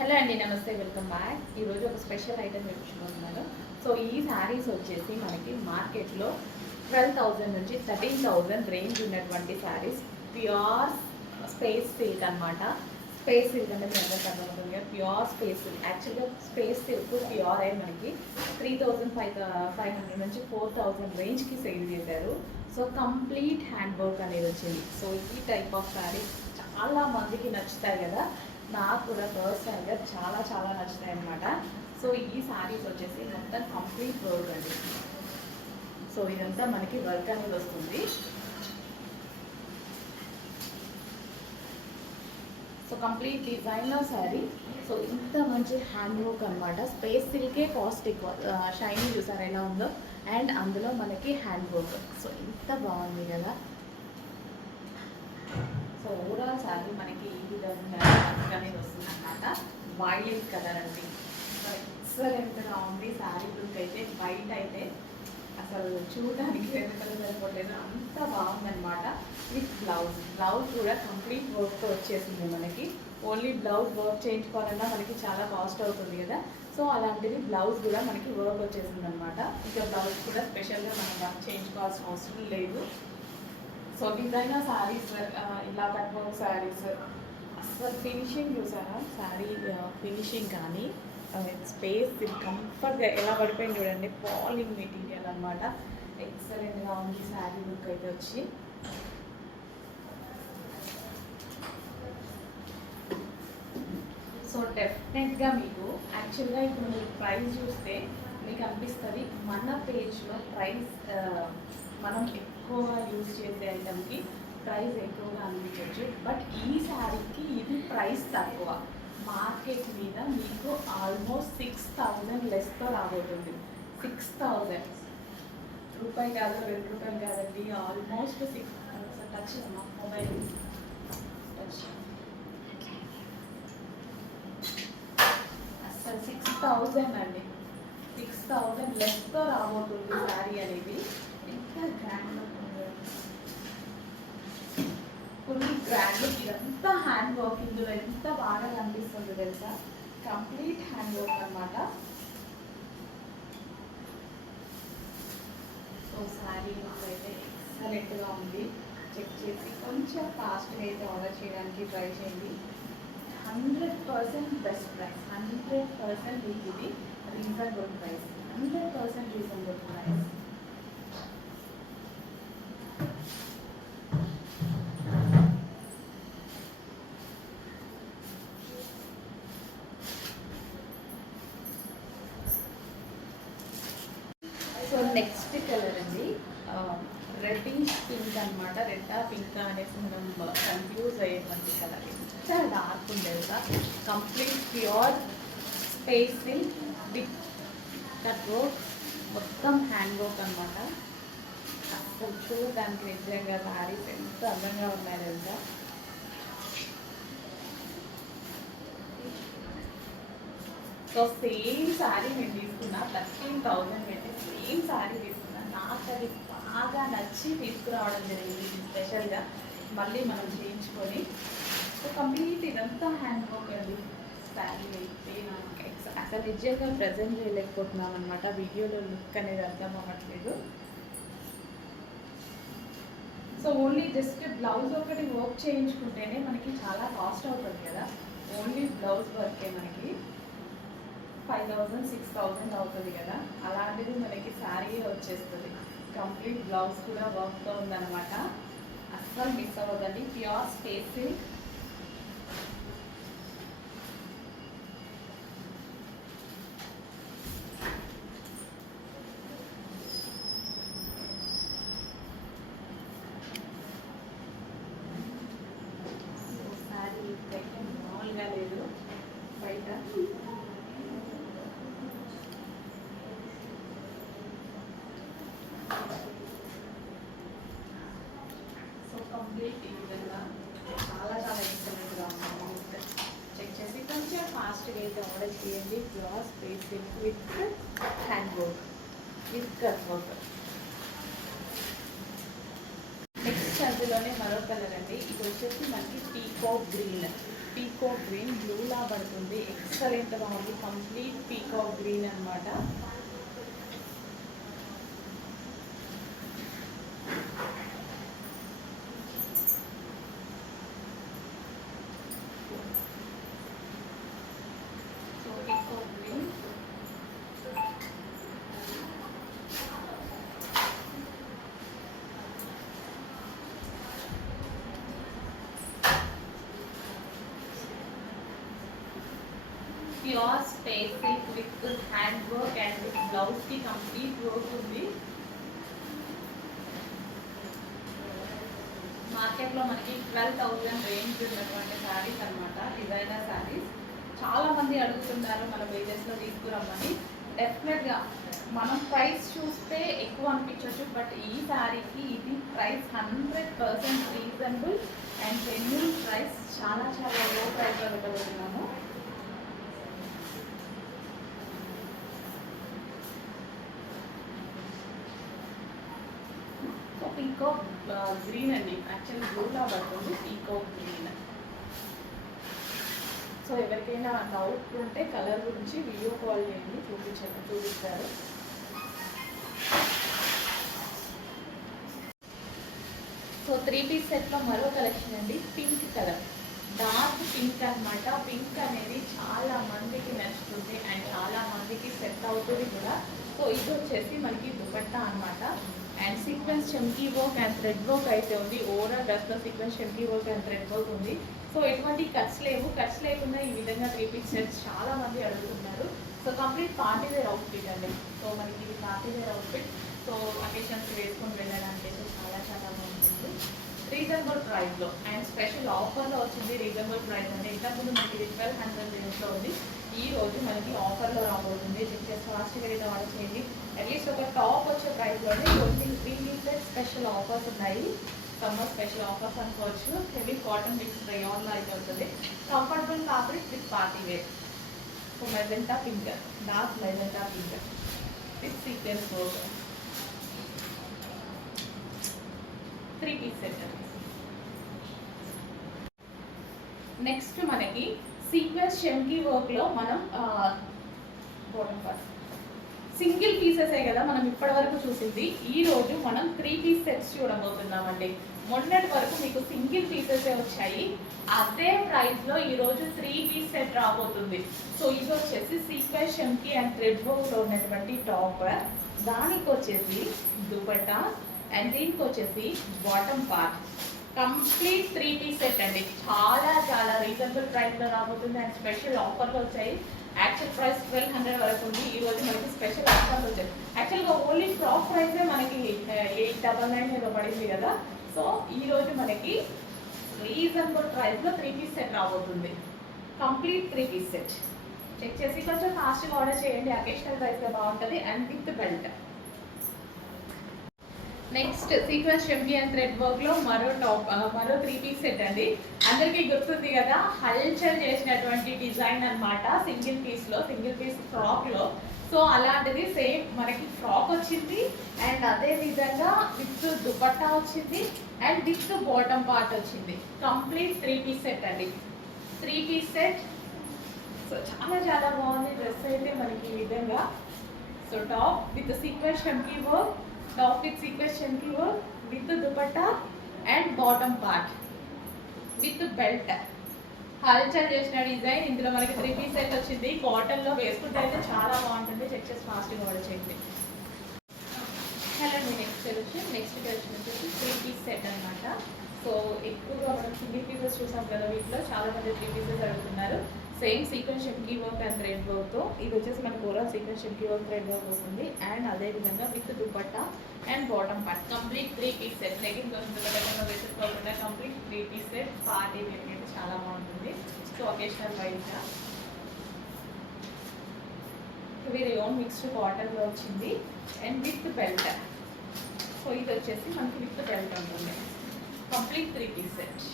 Hello అండి, నమస్తే, welcome back. ఈరోజు ఒక స్పెషల్ ఐటమ్ చూపించుకుంటున్నాను. సో ఈ శారీస్ వచ్చేసి మనకి మార్కెట్లో 12,000 నుంచి 13,000 రేంజ్ ఉన్నటువంటి శారీస్. ప్యూర్ స్పేస్ సిల్క్ అనమాట. స్పేస్ సిల్క్ అంటే మీ అందరికీ అర్థమవుతుంది. ప్యూర్ స్పేస్ సిల్క్, యాక్చువల్గా స్పేస్ సిల్క్ ప్యూర్ అయి మనకి 3,500 నుంచి 4,000 రేంజ్కి సేల్ చేశారు. సో కంప్లీట్ హ్యాండ్ వర్క్ అనేది వచ్చింది. సో ఈ టైప్ ఆఫ్ శారీస్ చాలా మందికి నచ్చుతాయి కదా, నాకు కూడా పర్సనల్గా చాలా చాలా నచ్చుతాయి అన్నమాట. సో ఈ శారీస్ వచ్చేసి మొత్తం కంప్లీట్ వర్క్ అండి. సో ఇదంతా మనకి వర్క్ అనేది వస్తుంది. So complete designer sari. So ఇంత మంచి హ్యాండ్ వర్క్ అనమాట. స్పేస్ సిల్కే కాస్ట్ ఎక్కువ. షైనీ చూసారు ఎలా ఉందో, అండ్ అందులో మనకి హ్యాండ్ వర్క్. సో ఇంత బాగుంది కదా. సో ఓవరాల్ శారీ మనకి ఈ విధంగా అనేది వస్తుంది అనమాట. వైలెట్ కలర్ అండి. ఎక్సలెంట్గా ఉంది శారీ లుక్ అయితే. వైట్ అయితే అసలు చూడడానికి రెండు కలర్ సరిపోలేదు, అంత బాగుందనమాట. విత్ బ్లౌజ్ కూడా కంప్లీట్ వర్క్తో వచ్చేసింది మనకి. ఓన్లీ బ్లౌజ్ వర్క్ చేయించుకోవాలన్నా మనకి చాలా కాస్ట్ అవుతుంది కదా. సో అలాంటిది బ్లౌజ్ కూడా మనకి వర్క్ వచ్చేసింది అనమాట. ఇంకా బ్లౌజ్ కూడా స్పెషల్గా మనం వర్క్ చేయించుకోవాల్సిన అవసరం లేదు. సో డిజైనర్ శారీస్, ఇలా కట్ వర్క్ శారీస్, అసలు ఫినిషింగ్ చూసారా శారీ ఫినిషింగ్ కానీ స్పేస్ కంఫర్ట్గా ఎలా పడిపోయింది చూడండి. ఫాలింగ్ మెటీరియల్ అనమాట. ఎక్సలెంట్గా ఉంది శారీ లుక్ అయితే వచ్చి. సో డెఫినెట్గా మీకు యాక్చువల్గా ఇప్పుడు మీరు ప్రైస్ చూస్తే మీకు అనిపిస్తుంది మన పేజ్లో ప్రైస్ మనం ఎక్కువగా యూజ్ చేసే ఐటమ్కి ప్రైస్ ఎక్కువగా అనిపించవచ్చు. బట్ ఈ శారీకి ఇది ప్రైస్ తక్కువ. మార్కెట్ మీద మీకు ఆల్మోస్ట్ 6,000 లెస్తో రాబోతుంది. 6,000 రూపాయి కాదు, 2 రూపాయలు కాదండి, ఆల్మోస్ట్ 6,000. టచ్ మొబైల్ టచ్ అసలు 6,000 అండి. 6,000 లెస్తో రాబోతుంది శారీ అనేది. ఎంత గ్రాండ్ ఫుల్ గ్రాండ్. ఇదంతా హ్యాండ్ వర్క్. ఇందులో ఎంత బాగా కనిపిస్తుంది తెలుసా. కంప్లీట్ హ్యాండ్ వర్క్ అనమాట. సో శారీ అయితే ఎక్సలెంట్గా ఉంది. చెక్ చేసి కొంచెం ఫాస్ట్గా అయితే ఆర్డర్ చేయడానికి ట్రై చేయండి. 100% బెస్ట్ ప్రైస్. 100% మీకు ఇది reasonable price. 100% reasonable price. So next colour అండి, రెడ్డిష్ పింక్ అనమాట. రెడ్ పింక్ అనేసి మనం కన్ఫ్యూజ్ అయ్యేటువంటి కలర్. ఎంత డార్క్ ఉండేది కదా. Complete pure space silk with cut work, మొత్తం హ్యాండ్ వర్క్ అనమాట. అసలు చూడడానికి నిజంగా శారీస్ ఎంత అందంగా ఉన్నాయి తెలుసా. సో సేమ్ శారీ నేను తీసుకున్నా 13,000 అయితే సేమ్ శారీ తీసుకున్నా. నాకు అది బాగా నచ్చి తీసుకురావడం జరిగింది స్పెషల్గా. మళ్ళీ మనం చేయించుకొని. సో కంప్లీట్ ఇదంతా హ్యాండ్ వర్క్ అండి. శారీ అయితే నాకు అసలు నిజంగా ప్రజెంట్ చేయలేకపోతున్నాం అనమాట. వీడియోలో లుక్ అనేది అర్థం అవ్వట్లేదు. సో ఓన్లీ జస్ట్ బ్లౌజ్ ఒకటి వర్క్ చేయించుకుంటేనే మనకి చాలా కాస్ట్ అవుతుంది కదా. ఓన్లీ బ్లౌజ్ వర్కే మనకి 5,000 6,000 అవుతుంది కదా. అలాంటిది మనకి శారీ వచ్చేస్తుంది. కంప్లీట్ బ్లౌజ్ కూడా వర్క్తో ఉందన్నమాట. అస్సలు మిస్ అవ్వదండి. Pure space silk. శారీ అయితే మామూలుగా లేదు బయట. కంప్లీట్ ఈ విధంగా చాలా చాలా ఎక్సలెంట్గా ఉంది. చెక్ చేసి కొంచెం ఫాస్ట్గా అయితే ఆర్డర్ చేయండి. Pure space silk with hand work with cut work. Next అందులోనే మరో కలర్ అండి. ఇది వచ్చేసి మనకి పీకాక్ గ్రీన్. పీకాక్ గ్రీన్ బ్లూలా పడుతుంది. ఎక్సలెంట్గా ఉంది. కంప్లీట్ పీకాక్ గ్రీన్ అనమాట. Pure space silk with hand work and with blouse ki complete work ఉంది. మార్కెట్లో మనకి 12,000 రేంజ్ ఉన్నటువంటి శారీస్ అనమాట. డిజైనర్ శారీస్ చాలా మంది అడుగుతున్నారు మన పేజెస్లో తీసుకురమ్మని. డెఫినెట్గా మనం ప్రైస్ చూస్తే ఎక్కువ అనిపించవచ్చు, బట్ ఈ శారీకి ఇది price 100% reasonable and genuine price. చాలా చాలా లో ప్రైస్లో పెట్టబోతున్నాము. పీకాక్ గ్రీన్ అండి, యాక్చువల్లీ బ్లూలా పడుతుంది. Peacock green. సో ఎవరికైనా డౌట్ ఉంటే కలర్ గురించి వీడియో కాల్ చేయండి, చూపిస్తారు. సో 3 పీస్ సెట్లో మరో కలెక్షన్ అండి. పింక్ కలర్, డార్క్ పింక్ అనమాట. పింక్ అనేది చాలా మందికి నచ్చుతుంది అండ్ చాలా మందికి సెట్ అవుతుంది కూడా. సో ఇది వచ్చేసి మనకి దుపట్టా అనమాట. అండ్ సీక్వెన్స్ చమ్కీ వర్క్ అండ్ థ్రెడ్ వర్క్ అయితే ఉంది. ఓవరాల్ డ్రెస్లో సీక్వెన్స్ చమ్కీ వర్క్ అండ్ థ్రెడ్ వర్క్ ఉంది. సో ఎటువంటి కట్స్ లేవు. కట్స్ లేకుండా ఈ విధంగా 3 పీస్ సెట్స్ చాలా మంది అడుగుతున్నారు. So complete party wear outfit అండి. సో మనకి ఇది party wear outfit. So occasions వేసుకొని వెళ్ళడానికి అయితే చాలా చాలా బాగుంటుంది. రీజనబుల్ ప్రైస్లో అండ్ స్పెషల్ ఆఫర్లో వచ్చింది. రీజనబుల్ ప్రైస్ అంటే ఇంతకుముందు మనకి 1200 రేంజ్లో ఉంది. ఈ రోజు మనకి ఆఫర్లో రాబోతుంది. జస్ట్ ఫాస్ట్గా అయితే ఆర్డర్ చేయండి. అట్లీస్ట్ ఒక టాప్ వచ్చే ప్రైస్లోనే 3 స్పెషల్ ఆఫర్స్ ఉన్నాయి. సమ్మర్ స్పెషల్ ఆఫర్స్ అనుకోవచ్చు. హెవీ కాటన్ మిక్స్ రేయాన్లో అయితే ఉంటుంది. Comfortable fabric with party wear. So magenta pink, dark magenta pink with sequence work. 3 piece set. Next మనకి సీక్వెన్స్ చమ్కీ వర్క్లో మనం బాటమ్ పార్ట్ సింగిల్ పీసెసే కదా మనం ఇప్పటి వరకు చూసింది. ఈ రోజు మనం 3 పీస్ సెట్స్ చూడబోతున్నామండి. మొన్నటి వరకు మీకు సింగిల్ పీసెసే వచ్చాయి. అదే ప్రైస్లో ఈరోజు 3 పీస్ సెట్ రాబోతుంది. సో ఇది వచ్చేసి సీక్వెన్స్ చమ్కీ అండ్ థ్రెడ్ వర్క్లో ఉన్నటువంటి టాప్, దానికి వచ్చేసి దుపట్టా అండ్ దీనికి వచ్చేసి bottom part. Complete 3 piece set అండి. చాలా చాలా రీజనబుల్ ప్రైస్లో రాబోతుంది అండ్ స్పెషల్ ఆఫర్లు వచ్చాయి. యాక్చువల్ ప్రైస్ 1200 వరకు ఉంది. ఈ రోజు మనకి స్పెషల్ ఆఫర్లు వచ్చాయి. యాక్చువల్గా ఓన్లీ ఫ్రాక్ ప్రైసే మనకి 899 ఏదో పడింది కదా. సో ఈ రోజు మనకి రీజనబుల్ ప్రైస్లో 3 పీస్ సెట్ రాబోతుంది. Complete 3 piece set. చెక్ చేసి కొంచెం ఫాస్ట్గా ఆర్డర్ చేయండి. అకేషనల్ ప్రైస్గా బాగుంటుంది and with belt. Next sequence చమ్కీ అండ్ థ్రెడ్ వర్క్లో మరో 3 పీస్ సెట్ అండి. అందరికీ గుర్తుంది కదా, హల్చల్ చేసినటువంటి డిజైన్ అనమాట. సింగిల్ పీస్ ఫ్రాక్లో. సో అలాంటిది సేమ్ మనకి ఫ్రాక్ వచ్చింది అండ్ అదే విధంగా విత్ దుపట్టా వచ్చింది అండ్ విత్ బాటమ్ పార్ట్ వచ్చింది. కంప్లీట్ 3 పీస్ సెట్ అండి. 3 పీస్ సెట్. సో చాలా చాలా బాగుంది డ్రెస్ అయితే మనకి ఈ విధంగా. సో టాప్ విత్ సీక్వెన్స్ చమ్కీ వర్క్, టాప్ విత్ సీక్వెన్స్ చమ్కీ work with dupatta and bottom part with belt. హల్చల్ చేసిన డిజైన్. ఇందులో మనకి 3 పీస్ సెట్ వచ్చింది. కాటన్లో వేసుకుంటే అయితే చాలా బాగుంటుంది. చెక్ చేసి ఫాస్ట్గా ఆర్డర్ చేయండి. హలో మీ నెక్స్ట్ కలెక్షన్ వచ్చేసి 3 పీస్ సెట్ అనమాట. సో ఎక్కువగా మనం సింగిల్ పీసెస్ చూసాం కదా, వీటిలో చాలా మంది 3 పీసెస్ అడుగుతున్నారు. సేమ్ సీక్వెన్స్ చమ్కీ వర్క్ అండ్ థ్రెడ్ వర్క్తో. ఇది వచ్చేసి మనకు ఓవరాల్ సీక్వెన్స్ చమ్కీ వర్క్ థ్రెడ్ వర్క్ వస్తుంది అండ్ అదేవిధంగా with dupatta and bottom part. Complete 3 piece set. Legging కోసం వేసుకోకుండా complete 3 piece set. Party wear అయితే చాలా బాగుంటుంది. సో ఒకేషనల్ వైజ్గా ఇవి రేయాన్ మిక్స్డ్ కాటన్లో వచ్చింది అండ్ విత్ బెల్ట్. సో ఇది వచ్చేసి మనకి విత్ బెల్ట్ ఉంటుంది. Complete 3 piece set.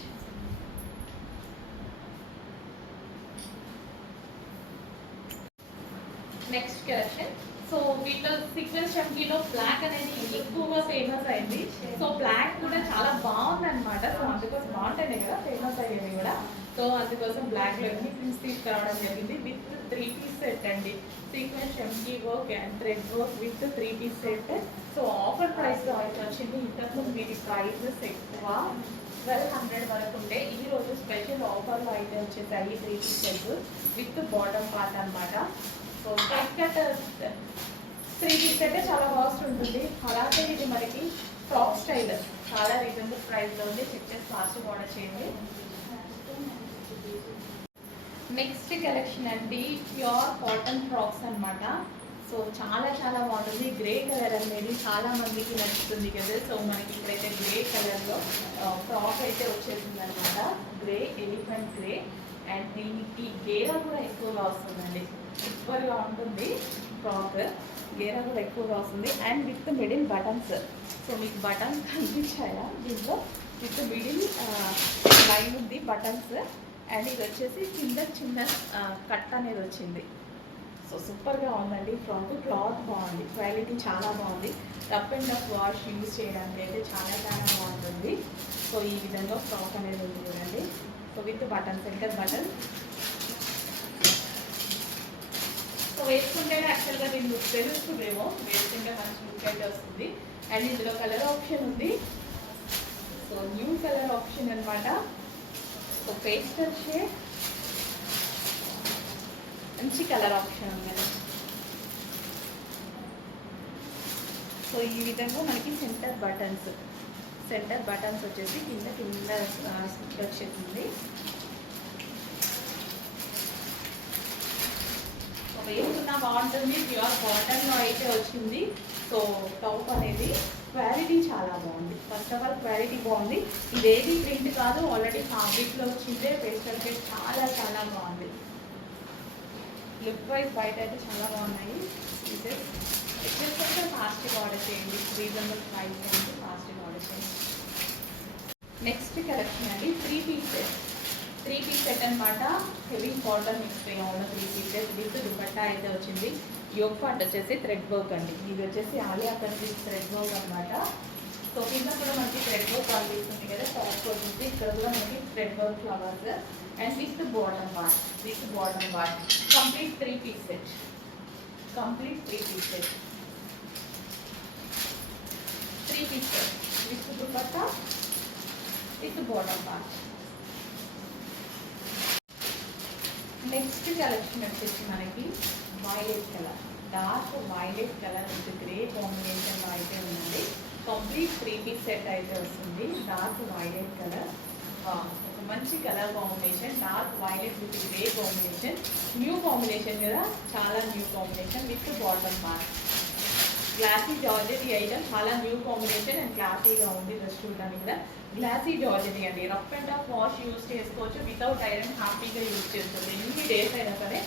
Next collection. So వీటిలో సీక్వెన్స్ చమ్కీలో బ్లాక్ అనేది ఎక్కువగా ఫేమస్ అయింది. సో బ్లాక్ కూడా చాలా బాగుంది అనమాట. సో అందుకోసం బాగుంటుంది కదా, ఫేమస్ అయ్యేది కూడా. సో అందుకోసం బ్లాక్లో ప్రింట్స్ తీసుకురావడం జరిగింది విత్ 3-piece సెట్ అండి. Sequence empty work and thread work with 3-piece set. So offer ప్రైస్లో అయితే వచ్చింది. ఇంతకుముందు వీటి ప్రైజెస్ ఎక్కువ 1200 వరకు ఉండే. ఈరోజు స్పెషల్ ఆఫర్లో అయితే వచ్చేసాయి 3-piece set with bottom part అనమాట. సో కట్ 3-piece సెట్ చాలా కాస్ట్ ఉంటుంది. అలాగే ఇది మనకి ఫ్రాక్ స్టైల్ చాలా రీజనబుల్ ప్రైస్లో ఉంది. చెక్ చేసి ఫాస్ట్ ఆర్డర్ చేయండి. నెక్స్ట్ కలెక్షన్ అండి ప్యూర్ కాటన్ ఫ్రాక్స్ అనమాట. సో చాలా చాలా బాగుంటుంది. గ్రే కలర్ అనేది చాలా మందికి నచ్చుతుంది కదా. సో మనకి ఇక్కడైతే గ్రే కలర్లో ఫ్రాక్ అయితే వచ్చేసింది అనమాట. గ్రే ఎలిఫెంట్ గ్రే అండ్ దీనికి గేరా కూడా ఎక్కువగా వస్తుందండి. సూపర్గా ఉంటుంది ఫ్రాక్. గేరా కూడా ఎక్కువగా వస్తుంది and with middle buttons. So మీకు బటన్స్ కనిపించాయా దీంట్లో? విత్ మిడిల్ లైన్ ఉంది బటన్స్ అండ్ ఇది వచ్చేసి కింద చిన్న కట్ అనేది వచ్చింది. సో సూపర్గా ఉందండి ఫ్రాక్. క్లాత్ బాగుంది, క్వాలిటీ చాలా బాగుంది. Rough and rough wash use చేయడానికి అయితే చాలా చాలా బాగుంటుంది. సో ఈ విధంగా ఫ్రాక్ అనేది ఉంది చూడండి. So with button, centre button. So వేసుకుంటేనే యాక్చువల్గా దీని లుక్ తెలుస్తుందేమో, వేసుకుంటే మంచి లుక్ అయితే వస్తుంది. అండ్ ఇందులో కలర్ ఆప్షన్ ఉంది. సో న్యూ కలర్ ఆప్షన్ అనమాట. సో పేస్టల్ షేడ్ మంచి కలర్ ఆప్షన్ ఉంది. సో ఈ విధంగా మనకి సెంటర్ బటన్స్ వచ్చేసి కింద వచ్చేసింది. వేసుకున్నా బాగుంటుంది. ప్యూర్ కాటన్లో అయితే వచ్చింది. సో టాప్ అనేది క్వాలిటీ చాలా బాగుంది. ఫస్ట్ ఆఫ్ ఆల్ క్వాలిటీ బాగుంది. ఇదేది ప్రింట్ కాదు, ఆల్రెడీ ఫ్యాబ్రిక్లో వచ్చిందే. పేస్టల్ షేడ్ చాలా చాలా బాగుంది. లుక్ వైజ్ బయట అయితే చాలా బాగున్నాయి పీసెస్. ఎక్సెప్ట్ ఫాస్ట్గా ఆర్డర్ చేయండి. రీజనబుల్ ప్రైస్ అనేది ఫాస్ట్గా ఆర్డర్ చేయండి. నెక్స్ట్ కలెక్షన్ అండి 3-piece సెట్ అనమాట. హెవీ కాటన్ మిక్స్ ఉన్న 3 pieces విత్ దుపట్టా అయితే వచ్చింది. యోగ్ పార్ట్ వచ్చేసి థ్రెడ్ వర్క్ అండి. ఇది వచ్చేసి ఆలియా కట్ థ్రెడ్ వర్క్ అనమాట. సో కింద కూడా మనకి థ్రెడ్ వర్క్ కనిపిస్తుంది కదా. టాప్ వచ్చేసి ఇక్కడ కూడా మనకి thread work flowers and with bottom part. Complete 3-piece set. With dupatta with bottom part. Next collection వచ్చేసి మనకి violet colour, dark violet colour with grey కాంబినేషన్లో అయితే ఉంది. కంప్లీట్ 3-piece సెట్ అయితే వస్తుంది. డార్క్ వైలెట్ కలర్, ఒక మంచి colour combination. Dark violet with grey combination, new combination కదా, చాలా new combination with bottom part. Glossy georgette item చాలా న్యూ కాంబినేషన్ అండ్ క్లాసీగా ఉంది. డ్రెస్ చూడడానికి కూడా గ్లాసీ జార్జెట్ అండి. Rough and rough wash use చేసుకోవచ్చు. వితౌట్ ఐరన్ హ్యాపీగా యూజ్ చేసుకోవచ్చు. ఎన్ని డేస్ అయినా సరే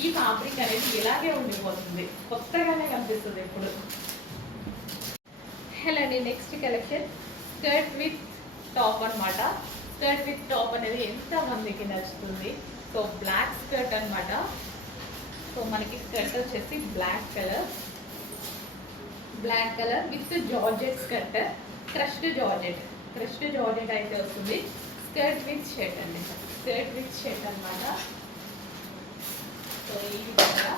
ఈ ఫ్యాబ్రిక్ అనేది ఇలాగే ఉండిపోతుంది, కొత్తగానే కనిపిస్తుంది ఎప్పుడు. హలో అండి, next collection skirt with top అనమాట. స్కర్ట్ విత్ టాప్ అనేది ఎంతమందికి నచ్చుతుంది. సో బ్లాక్ స్కర్ట్ అనమాట. సో మనకి స్కర్ట్ వచ్చేసి black colour with georgette skirt. Crushed georgette అయితే వస్తుంది. స్కర్ట్ విత్ షర్ట్ అనమాట. సో ఈ విధంగా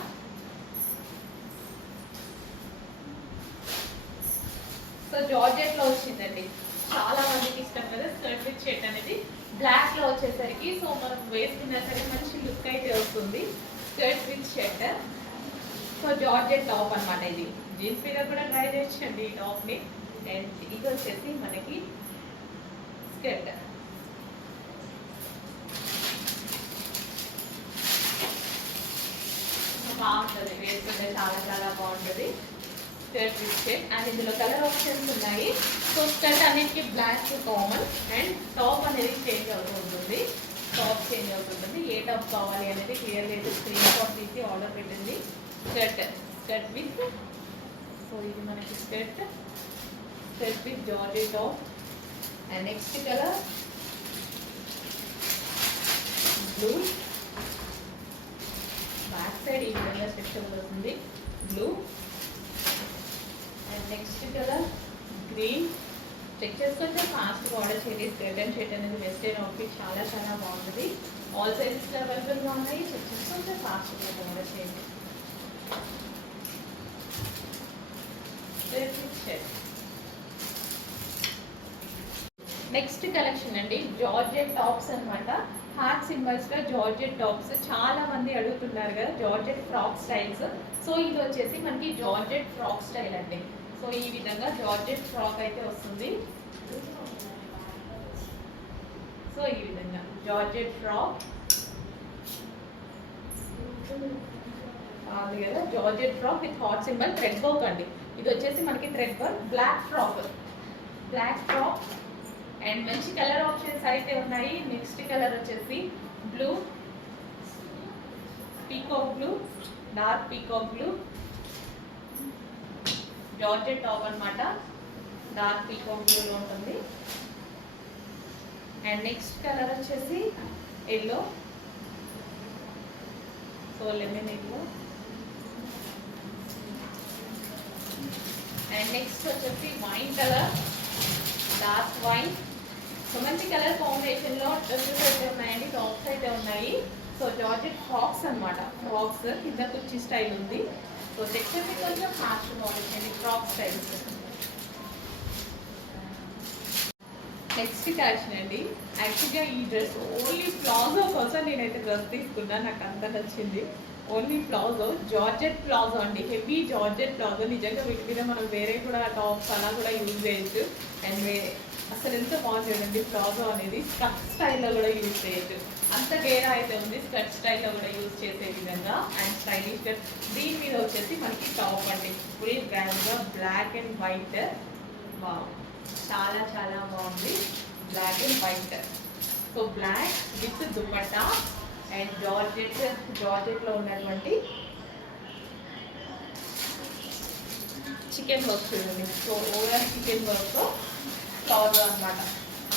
సో జార్జెట్లో వచ్చిందండి. చాలా మందికి ఇష్టం కదా స్కర్ట్ విత్ షర్ట్ అనేది. బ్లాక్లో వచ్చేసరికి సో మనం వేసుకున్నా సరే మంచి లుక్ అయితే వస్తుంది. Skirt with shirt. So georgette top అనమాట. ఇది జీన్స్ మీద కూడా ట్రై చేయొచ్చండి ఈ టాప్ని. అండ్ ఇది వచ్చేసి మనకి స్కర్ట్. బాగుంటుంది, వేసుకుంటే చాలా చాలా బాగుంటుంది. స్కర్ట్ విత్ షర్ట్ అండ్ ఇందులో కలర్ ఆప్షన్స్ ఉన్నాయి. సో స్కర్ట్ అన్నిటికీ బ్లాక్ కామన్ అండ్ టాప్ అనేది చేంజ్ అవుతూ ఉంటుంది. ఏ టాప్ కావాలి అనేది క్లియర్గా అయితే స్క్రీన్ షాట్ తీసి ఆర్డర్ పెట్టింది. స్కర్ట్ విత్, సో ఇది మనకి skirt with georgette top. And next colour blue. Back side ఈ విధంగా స్ట్రక్చర్ వస్తుంది blue. And next colour green. Check చేసుకుంటే ఫాస్ట్గా ఆర్డర్ చేయండి. స్కర్ట్ అండ్ షర్ట్ అనేది వెస్టర్న్ అవుట్ఫిట్ చాలా చాలా బాగుంటుంది. ఆల్ సైజెస్ అవైలబుల్గా ఉన్నాయి. చెక్ చేసుకుంటే ఫాస్ట్గా కూడా చేయండి. నెక్స్ట్ కలెక్షన్ అండి జార్జెట్ టాప్స్ అనమాట. హార్ట్ సింబల్స్లో జార్జెట్ టాప్స్ చాలా మంది అడుగుతున్నారు కదా, జార్జెట్ ఫ్రాక్ స్టైల్స్. సో ఇది వచ్చేసి మనకి జార్జెట్ ఫ్రాక్ స్టైల్ అండి. సో ఈ విధంగా జార్జెట్ ఫ్రాక్ అయితే వస్తుంది. సో ఈ విధంగా జార్జెట్ ఫ్రాక్ కదా, georgette frock with heart symbol thread work అండి. ఇది వచ్చేసి మనకి thread work black frock and మంచి కలర్ ఆప్షన్స్ అయితే ఉన్నాయి. నెక్స్ట్ కలర్ వచ్చేసి blue, peacock blue, dark peacock blue, georgette top అనమాట. డార్క్ పీకాక్ బ్లూలో ఉంటుంది. అండ్ నెక్స్ట్ కలర్ వచ్చేసి yellow, so lemon yellow. And next వచ్చేసి wine colour, dark wine. So మంచి కలర్ కాంబినేషన్లో డ్రెస్సెస్ అయితే ఉన్నాయండి, టాప్స్ అయితే ఉన్నాయి. సో జార్జెట్ ఫ్రాక్స్ అనమాట. ఫ్రాక్స్ కింద కుర్చీ స్టైల్ ఉంది. సో చెక్ చేసి కొంచెం ఫాస్ట్ బాగుంటుంది ఫ్రాక్ స్టైల్స్. నెక్స్ట్ కలెక్షన్ అండి. యాక్చువల్గా ఈ డ్రెస్ ఓన్లీ ప్లాజో కోసం నేనైతే డ్రెస్ తీసుకున్నాను, నాకు అంత నచ్చింది. ఓన్లీ ప్లాజో, జార్జెట్ ప్లాజో అండి, హెవీ జార్జెట్ ప్లాజో. నిజంగా వీటి మీద మనం వేరే కూడా టాప్స్ అలా కూడా యూజ్ చేయొచ్చు. అండ్ అసలు ఎంత బాగుంటుందండి ప్లాజో అనేది. స్కర్ట్ స్టైల్లో కూడా యూజ్ చేయొచ్చు, అంత గేరా అయితే ఉంది. స్కర్ట్ స్టైల్లో కూడా యూజ్ చేసే విధంగా అండ్ స్టైలిష్. దీని మీద వచ్చేసి మనకి టాప్ అండి, ఫుల్ గ్రాండ్గా బ్లాక్ అండ్ వైట్. చాలా చాలా బాగుంది, black and white. So black with dupatta and జార్జెట్లో ఉన్నటువంటి చికెన్ వర్క్ చూడండి. So overall chikan work flower అనమాట,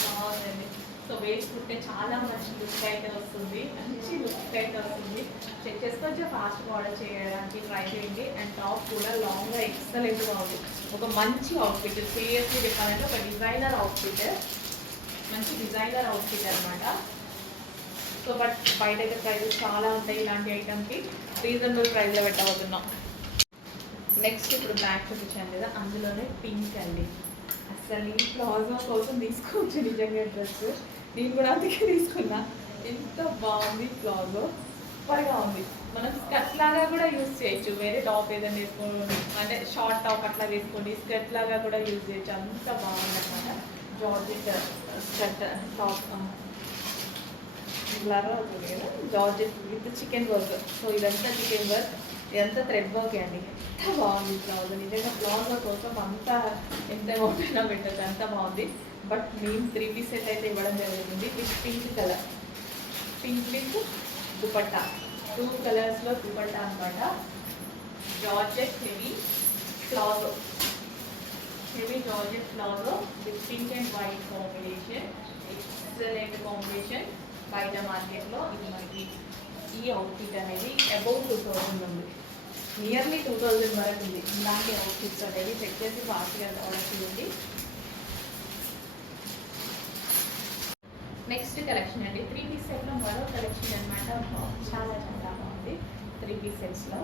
బాగుందండి. సో వేసుకుంటే చాలా మంచి లుక్ అయితే వస్తుంది, మంచి లుక్ అయితే వస్తుంది. చెక్ చేసుకోవచ్చు, ఫాస్ట్ ఆర్డర్ చేయడానికి ట్రై చేయండి. అండ్ టాప్ కూడా లాంగ్గా ఎక్సలెంట్గా ఉంది. ఒక మంచి అవుట్ఫిట్, సీరియస్లీ చెప్పాలంటే ఒక డిజైనర్ అవుట్ఫిట్, మంచి డిజైనర్ అవుట్ఫిట్ అనమాట. సో బట్ బయట అయితే ప్రైజెస్ చాలా ఉంటాయి ఇలాంటి ఐటమ్కి, రీజనబుల్ ప్రైస్లో పెట్టబోతున్నాం. నెక్స్ట్ ఇప్పుడు బ్లాక్ చూపించాను కదా, అందులోనే పింక్ అండి. అసలు ఈ ప్లాజో కోసం తీసుకోవచ్చు నిజంగా డ్రెస్. నేను కూడా అందుకే తీసుకున్నా. ఎంత బాగుంది ప్లాజో, సూపర్గా ఉంది. మనం స్కర్ట్ లాగా కూడా యూజ్ చేయొచ్చు, వేరే టాప్ ఏదైనా వేసుకోండి, అంటే షార్ట్ టాప్ అట్లా వేసుకోండి, స్కర్ట్ లాగా కూడా యూజ్ చేయొచ్చు. అంత బాగుంది అనమాట జార్జెట్ స్కర్ట్ టాప్. లాగా అవుతుంది కదా, georgette with chikan work. So ఇదంతా చికెన్ వర్క్, ఇదంతా థ్రెడ్ వర్క్ అండి. ఎంత బాగుంది ప్లాజో. నిజంగా ప్లాజో కోసం అంతా ఎంత అమౌంట్ అయినా పెట్టదు, అంత బాగుంది. బట్ మేము 3 పీస్ సెట్ అయితే ఇవ్వడం జరుగుతుంది with pink colour, pink with dupatta, 2 కలర్స్లో దుపట్టా అనమాట. Georgette heavy palazzo, heavy georgette palazzo with pink and white combination, excellent combination. బయట మార్కెట్లో ఇది మనకి ఈ అవుట్ఫిట్ అనేది అబౌవ్ 2000 ఉంది, నియర్లీ 2000 వరకు ఉంది. ఇలాంటి అవుట్ఫిట్స్ అనేవి చెక్ చేసి ఫాస్ట్గా ఆర్డర్ చేయండి. నెక్స్ట్ కలెక్షన్ అండి, 3 పీస్ సెట్లో మరో కలెక్షన్ అనమాట. చాలా చాలా బాగుంది. 3 పీస్ సెట్స్లో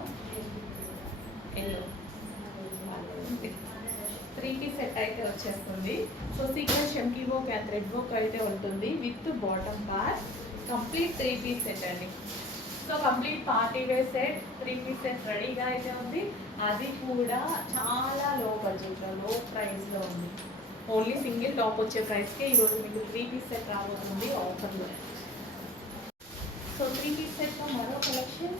ఎల్లో 3 పీస్ సెట్ అయితే వచ్చేస్తుంది. సో సీక్వెన్స్ షంకీ వర్క్ అండ్ థ్రెడ్ వర్క్ అయితే ఉంటుంది with bottom part. Complete 3 piece set అండి. So complete party wear set 3 piece set రెడీగా అయితే ఉంది. అది కూడా చాలా లో బడ్జెట్లో, లో ప్రైస్లో ఉంది. ఓన్లీ సింగిల్ టాప్ వచ్చే ప్రైస్కే ఈరోజు మీకు 3 పీస్ సెట్ రాబోతుంది ఆఫర్లో. సో 3 పీస్ సెట్లో మరో కలెక్షన్.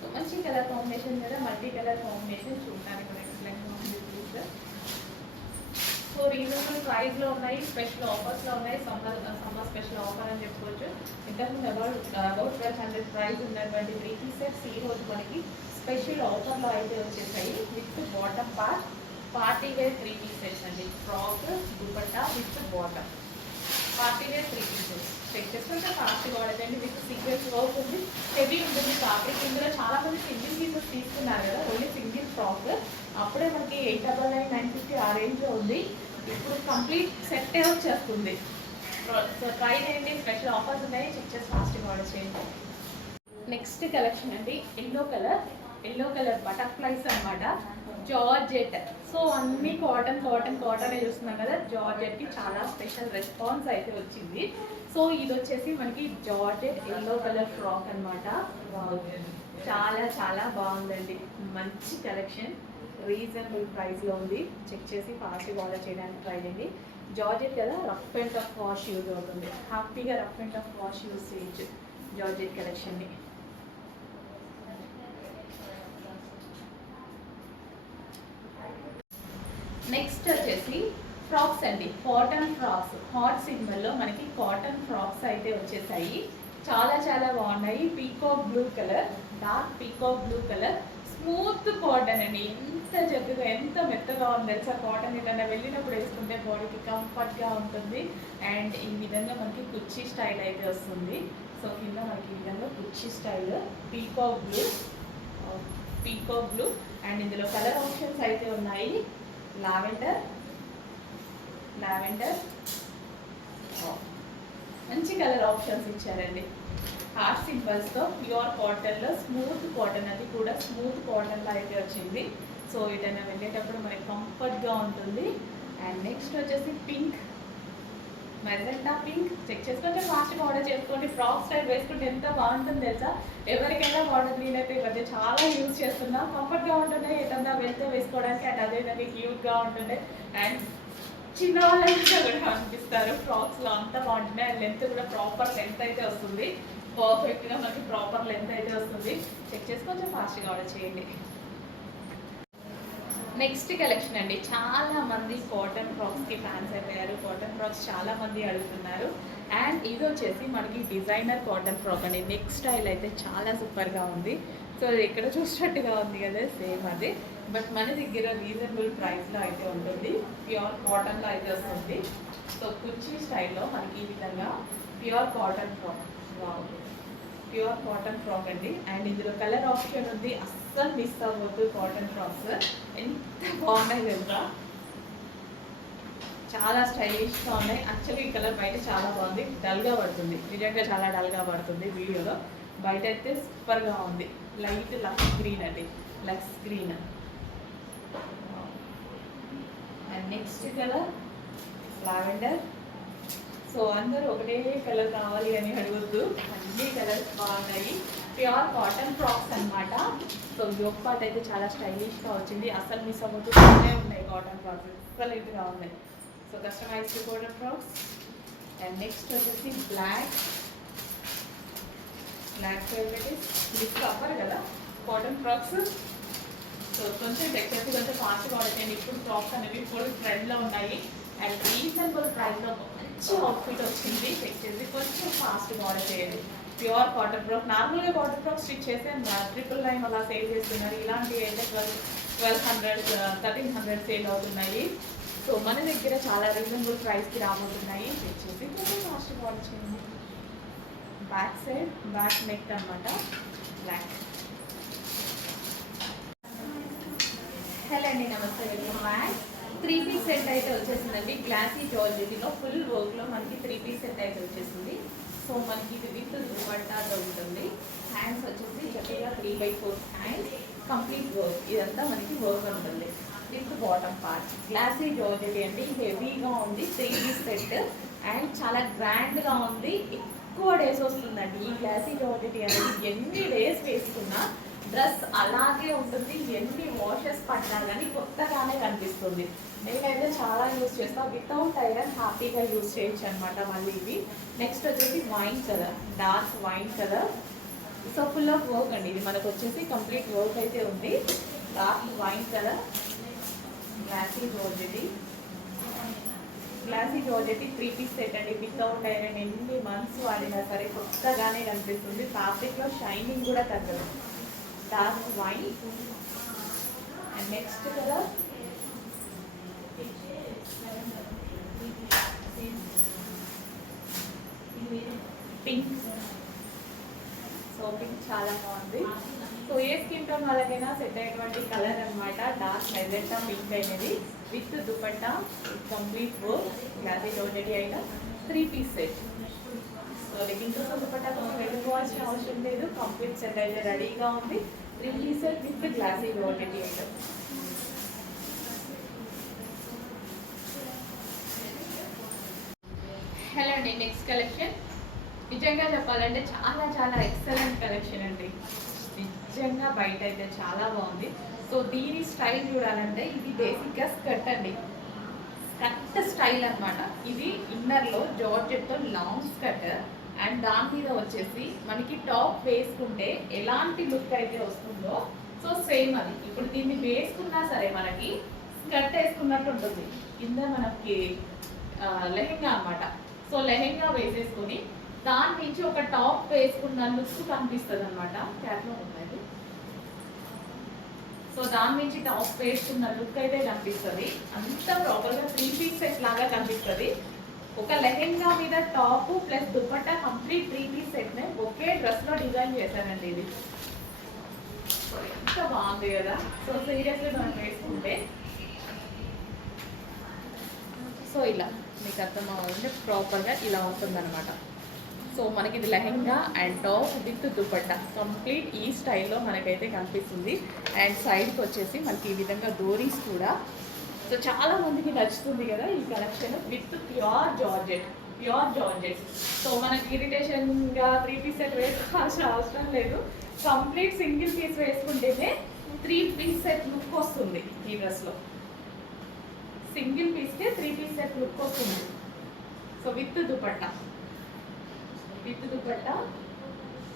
సో మంచి కలర్ కాంబినేషన్ కదా, మల్టీ కలర్ కాంబినేషన్, చూడడానికి కూడా ఎక్సలెంట్గా ఉంది పీస్. సో రీజనబుల్ ప్రైస్లో ఉన్నాయి, స్పెషల్ ఆఫర్స్లో ఉన్నాయి. సమ్మర్ స్పెషల్ ఆఫర్ అని చెప్పుకోవచ్చు. ఇంతకుముందు అబౌట్ 1200 ప్రైస్ ఉన్నటువంటి 3 పీస్ సెట్స్ ఈరోజు మనకి స్పెషల్ ఆఫర్లో అయితే వచ్చేసాయి with bottom part. Party wear 3 piece sets అండి, frock dupatta with bottom. Party wear 3 pieces check చేసుకుంటే ఫాస్ట్గా వాడదండి. విత్ సీక్వెన్స్ వర్క్ ఉంది, హెవీ ఉంటుంది ఫ్యాబ్రిక్. ఇందులో చాలా మంది సింగిల్ పీసెస్ తీసుకున్నారు కదా, ఓన్లీ సింగిల్ ఫ్రాక్. అప్పుడే మనకి 899, 950 ఆ రేంజ్లో ఉంది. ఇప్పుడు కంప్లీట్ సెట్టే వచ్చేస్తుంది. సో ట్రై చేయండి, స్పెషల్ ఆఫర్స్ ఉన్నాయి, చెక్ చేసి ఫాస్ట్గా ఆర్డర్ చేయండి. నెక్స్ట్ కలెక్షన్ అండి ఎల్లో కలర్ బటర్ఫ్లైస్ అనమాట, జార్జెట్. సో అన్ని కాటన్ కాటన్ కాటన్ చూస్తున్నాం కదా, జార్జెట్కి చాలా స్పెషల్ రెస్పాన్స్ అయితే వచ్చింది. సో ఇది వచ్చేసి మనకి జార్జెట్ ఎల్లో కలర్ ఫ్రాక్ అనమాట. చాలా చాలా బాగుందండి, మంచి కలెక్షన్, రీజనబుల్ ప్రైస్లో ఉంది. చెక్ చేసి ఫాస్ట్గా ఆర్డర్ చేయడానికి ట్రై చేయండి. జార్జెట్ కదా, rough and tough wash use అవుతుంది, హ్యాపీగా rough and tough wash use చేయొచ్చు జార్జెట్ కలెక్షన్ని. నెక్స్ట్ వచ్చేసి ఫ్రాక్స్ అండి, కాటన్ ఫ్రాక్స్. హాట్ సింబల్లో మనకి కాటన్ ఫ్రాక్స్ అయితే వచ్చేసాయి, చాలా చాలా బాగున్నాయి. Peacock blue colour, dark peacock blue colour, smooth cotton అండి. ఎంత చక్కగా ఎంత మెత్తగా ఉంది తెలుసా కాటన్. ఏదైనా వెళ్ళినప్పుడు వేసుకుంటే బాడీకి కంఫర్ట్గా ఉంటుంది. అండ్ ఈ విధంగా మనకి కుర్చీ స్టైల్ అయితే వస్తుంది. సో కింద మనకి ఈ విధంగా కుర్చీ స్టైల్, పీకాక్ బ్లూ. అండ్ ఇందులో కలర్ ఆప్షన్స్ అయితే ఉన్నాయి. లావెండర్, మంచి కలర్ ఆప్షన్స్ ఇచ్చారండి. హార్ట్ సింబల్స్తో ప్యూర్ కాటన్లో స్మూత్ కాటన్, అది కూడా స్మూత్ కాటన్లో అయితే వచ్చింది. సో ఏదైనా వెళ్ళేటప్పుడు మనకి కంఫర్ట్గా ఉంటుంది. అండ్ నెక్స్ట్ వచ్చేసి పింక్, మెజెంటా పింక్. చెక్ చేసుకుంటే ఫాస్ట్గా ఆర్డర్ చేసుకోండి. ఫ్రాక్ స్టైల్ వేసుకుంటే ఎంత బాగుంటుంది తెలుసా. ఎవరికైనా బార్డర్ నేనైతే ఈ మధ్య చాలా యూజ్ చేస్తున్నా, కంఫర్ట్గా ఉంటుండే, ఏదన్నా వెళ్తే వేసుకోవడానికి. అండ్ అదేవిధంగా క్యూట్గా ఉంటుండే, అండ్ చిన్న వాళ్ళకి కూడా అనిపిస్తారు ఫ్రాక్స్లో, అంత బాగుంటుంది. అండ్ లెంత్ కూడా ప్రాపర్ లెంత్ అయితే వస్తుంది, పర్ఫెక్ట్గా మనకి ప్రాపర్ లెంత్ అయితే వస్తుంది. చెక్ చేసి కొంచెం ఫాస్ట్గా ఆర్డర్ చేయండి. నెక్స్ట్ కలెక్షన్ అండి, చాలా మంది కాటన్ ఫ్రాక్స్కి ఫ్యాన్స్ అయిపోయారు. కాటన్ ఫ్రాక్స్ చాలా మంది అడుగుతున్నారు. అండ్ ఇది వచ్చేసి మనకి డిజైనర్ కాటన్ ఫ్రాక్ అండి. నెక్ స్టైల్ అయితే చాలా సూపర్గా ఉంది. సో ఎక్కడ చూసినట్టుగా ఉంది కదా, సేమ్ అదే, బట్ మన దగ్గర రీజనబుల్ ప్రైస్లో అయితే ఉంటుంది. ప్యూర్ కాటన్లో అయితే వస్తుంది. సో కుర్చీ స్టైల్లో మనకి ఈ విధంగా pure cotton frock, pure cotton frock అండి. అండ్ ఇందులో కలర్ ఆప్షన్ ఉంది, అస్సలు మిస్ అవ్వద్దు. కాటన్ ఫ్రాక్స్ ఎంత బాగున్నాయి తెలుసా, చాలా స్టైలిష్గా ఉన్నాయి. యాక్చువల్లీ ఈ కలర్ బయట చాలా బాగుంది, డల్గా పడుతుంది, నిజంగా చాలా డల్గా పడుతుంది వీడియోలో. బయట అయితే సూపర్గా ఉంది. లైట్ లక్స్ గ్రీన్ అండి, lux green. And next colour lavender. So అందరూ ఒకటే కలర్ కావాలి అని అడగద్దు, అన్ని కలర్స్ బాగున్నాయి. ప్యూర్ కాటన్ ఫ్రాక్స్ అనమాట. సో యోక్ పార్ట్ అయితే చాలా స్టైలిష్గా వచ్చింది, అసలు మిస్ అవ్వకుండా ఉన్నాయి కాటన్ ఫ్రాక్స్, ఎక్సలెంట్గా ఉన్నాయి. So customised cotton frocks. And next వచ్చేసి బ్లాక్ ఫేవరెట్, లిప్ కవర్ కదా కాటన్ ఫ్రాక్స్. సో కొంచెం టెక్చర్స్ కొంచెం ఫాస్ట్గా ఆర్డర్. ఇప్పుడు ఫ్రాక్స్ అనేవి ఫుల్ ట్రెండ్లో ఉన్నాయి. అండ్ రీజనబుల్ ప్రైస్లో మంచి అవుట్ఫిట్ వచ్చింది. చెక్ చేసి కొంచెం ఫాస్ట్గా ఆర్డర్ చేయండి. ప్యూర్ కాటన్ ఫ్రాక్, నార్మల్గా కాటన్ ఫ్రాక్ స్టిచ్ చేసి 999 అలా సేల్ చేస్తున్నారు. ఇలాంటివి అయితే 1200 1300 సేల్ అవుతున్నాయి. సో మన దగ్గర చాలా రీజనబుల్ ప్రైస్కి రాబోతున్నాయి. చెక్ చేసి కొంచెం ఫాస్ట్గా ఆర్డర్ చేయండి. బ్యాక్ సైడ్ బ్యాక్ నెక్ అనమాట, బ్లాక్. హలో అండి, నమస్తే, వెల్కమ్ బ్యాక్. 3 పీస్ సెట్ అయితే వచ్చేసిందండి. గ్లాసీ జార్జెట్లో ఫుల్ వర్క్లో మనకి 3 పీస్ సెట్ అయితే వచ్చేసింది. సో మనకి ఇది విత్ దుపట్టాతో ఉంటుంది. హ్యాండ్స్ వచ్చేసి చక్కగా 3/4 హ్యాండ్స్, కంప్లీట్ వర్క్. ఇదంతా మనకి వర్క్ ఉంటుంది with bottom part. Glossy georgette అండి, హెవీగా ఉంది. 3 పీస్ సెట్ అండ్ చాలా గ్రాండ్గా ఉంది. ఎక్కువ డేస్ వస్తుందండి ఈ గ్లాసీ జార్జెట్ అనేది. ఎన్ని డేస్ వేసుకున్నా డ్రెస్ అలాగే ఉంటుంది, ఎన్ని వాషెస్ పడ్డా కానీ కొత్తగానే కనిపిస్తుంది. నేనైతే చాలా యూజ్ చేస్తాను, వితౌట్ ఐరన్ హ్యాపీగా యూజ్ చేయొచ్చు అనమాట. మళ్ళీ ఇవి నెక్స్ట్ వచ్చేసి wine colour, dark wine colour. So full of work అండి, ఇది మనకు వచ్చేసి కంప్లీట్ వర్క్ అయితే ఉంది. Dark wine colour, glossy georgette 3 piece set అండి. వితౌట్ ఐరన్ ఎన్ని మంత్స్ వాడినా సరే కొత్తగానే కనిపిస్తుంది. ఫ్యాబ్రిక్లో షైనింగ్ కూడా తగ్గదు. Dark wine. And next colour pink. So pink చాలా బాగుంది. సో ఏ స్కిన్ టోన్ వాళ్ళకైనా సెట్ అయ్యేటువంటి కలర్ అనమాట. డార్క్ మెజెంటా పింక్ అనేది with dupatta, complete work, glossy georgette item. 3 piece set. So leggings dupatta కోసం వెళ్ళిపోవాల్సిన అవసరం లేదు. కంప్లీట్ సెట్ అయితే రెడీగా ఉంది. 3 piece set with glossy OTT item. Hello అండి, నెక్స్ట్ కలెక్షన్ నిజంగా చెప్పాలంటే చాలా చాలా ఎక్సలెంట్ కలెక్షన్ అండి. నిజంగా బయట అయితే చాలా బాగుంది. సో దీని స్టైల్ చూడాలంటే ఇది బేసిక్గా స్కర్ట్ అండి, స్కర్ట్ స్టైల్ అనమాట. ఇది ఇన్నర్లో జార్జెట్తో లాంగ్ స్కర్ట్ అండ్ దాని మీద వచ్చేసి మనకి టాప్ వేసుకుంటే ఎలాంటి లుక్ అయితే వస్తుందో సో సేమ్ అది. ఇప్పుడు దీన్ని వేసుకున్నా సరే మనకి స్కర్ట్ వేసుకున్నట్టు ఉంటుంది. కింద మనకి లెహెంగా అనమాట. సో లెహెంగా వేసేసుకొని దాని నుంచి ఒక టాప్ వేసుకున్న లుక్ కనిపిస్తుంది అనమాట. క్యాట్లో ఉంటుంది. సో దాని నుంచి టాప్ వేసుకున్న లుక్ అయితే కనిపిస్తుంది. అంత ప్రాపర్గా 3 పీస్ సెట్ లాగా కనిపిస్తుంది. ఒక లెహెంగా మీద top plus dupatta complete 3 piece సెట్నే ఒకే డ్రెస్లో డిజైన్ చేశానండి. ఇది సో ఎంత బాగుంది కదా. సో సీరియస్లీ మనం వేసుకుంటే సో ఇలా మీకు అర్థం అవ్వాలంటే ప్రాపర్గా ఇలా ఉంటుందన్నమాట. సో మనకి ఇది lehenga and top with dupatta complete ఈ స్టైల్లో మనకైతే కనిపిస్తుంది. అండ్ సైడ్కి వచ్చేసి మనకి ఈ విధంగా డోరీస్ కూడా. సో చాలా మందికి నచ్చుతుంది కదా ఈ collection with pure georgette. So మనకి ఇరిటేషన్గా 3 పీస్ సెట్ వేసుకోవాల్సిన అవసరం లేదు. కంప్లీట్ సింగిల్ పీస్ వేసుకుంటేనే 3 పీస్ సెట్ లుక్ వస్తుంది. ఈ డ్రెస్లో సింగిల్ పీస్కే 3 పీస్ సెట్ లుక్ వస్తుంది. సో విత్ దుపట్టా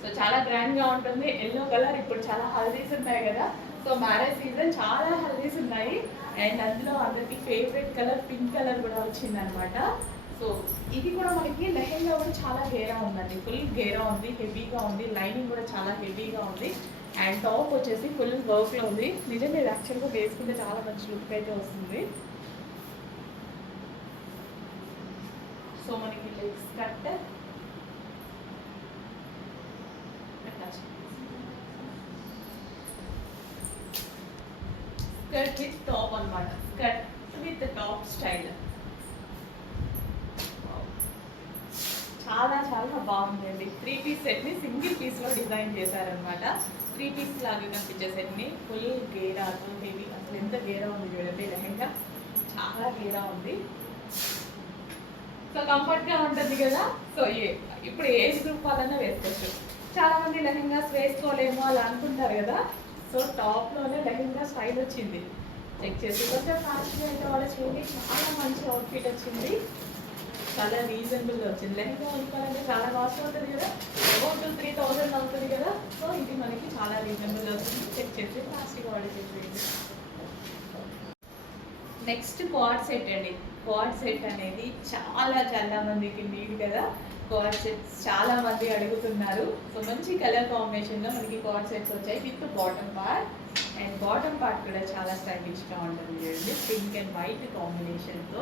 సో చాలా గ్రాండ్గా ఉంటుంది. ఎల్లో కలర్ ఇప్పుడు చాలా హల్దీస్ ఉన్నాయి కదా. సో మ్యారేజ్ సీజన్ చాలా హల్దీస్ ఉన్నాయి. అండ్ అందులో అందరికి ఫేవరెట్ కలర్ పింక్ కలర్ కూడా వచ్చిందనమాట. సో ఇది కూడా మనకి లెహెంగా కూడా చాలా గేరా ఉందండి. ఫుల్ గేరా ఉంది, హెవీగా ఉంది. లైనింగ్ కూడా చాలా హెవీగా ఉంది. అండ్ టాప్ వచ్చేసి ఫుల్ వర్క్లో ఉంది. నిజంగా ఇది యాక్చువల్గా వేసుకుంటే చాలా మంచి లుక్ అయితే వస్తుంది. సో మనకి legs cut skirt with top అనమాట. స్కర్ట్ విత్ టాప్ స్టైల్ చాలా చాలా బాగుందండి. 3 పీస్ సెట్ని సింగిల్ పీస్లో డిజైన్ చేశారనమాట. 3 పీస్ లాగా కనిపించే సెట్ని ఫుల్ గేరాతో హెవీ. అసలు ఎంత గేరా ఉంది చూడండి. లెహెంగా చాలా గేరా ఉంది. సో కంఫర్ట్గా ఉంటుంది కదా. సో ఇప్పుడు ఏజ్ గ్రూప్ వాళ్ళన్నా వేసుకోవచ్చు. చాలామంది లెహెంగాస్ వేసుకోలేము అలా అనుకుంటారు కదా. సో టాప్లోనే లెహెంగా స్టైల్ వచ్చింది. చెక్ చేసి కొంచెం ఫ్యాషన్ అయితే వాళ్ళ చేయండి. చాలా మంచి అవుట్ఫిట్ వచ్చింది. చాలా రీజనబుల్గా వచ్చింది. లెహెంగా కొనుక్కోవాలంటే చాలా కాస్ట్ అవుతుంది కదా. అబౌట్ 3,000 అవుతుంది కదా. సో ఇది మనకి చాలా రీజనబుల్ అవుతుంది. చెక్ చేసి ఫాస్ట్గా ఆర్డర్ చేసేయండి. నెక్స్ట్ క్వాడ్ సెట్ అండి. క్వాడ్ సెట్ అనేది చాలా చాలా మందికి నీడ్ కదా. క్వాడ్ సెట్స్ చాలా మంది అడుగుతున్నారు. సో మంచి కలర్ కాంబినేషన్లో మనకి క్వాడ్ సెట్స్ వచ్చాయి with bottom part. And bottom part కూడా చాలా స్టైలిష్గా ఉంటుంది చూడండి. పింక్ అండ్ వైట్ కాంబినేషన్తో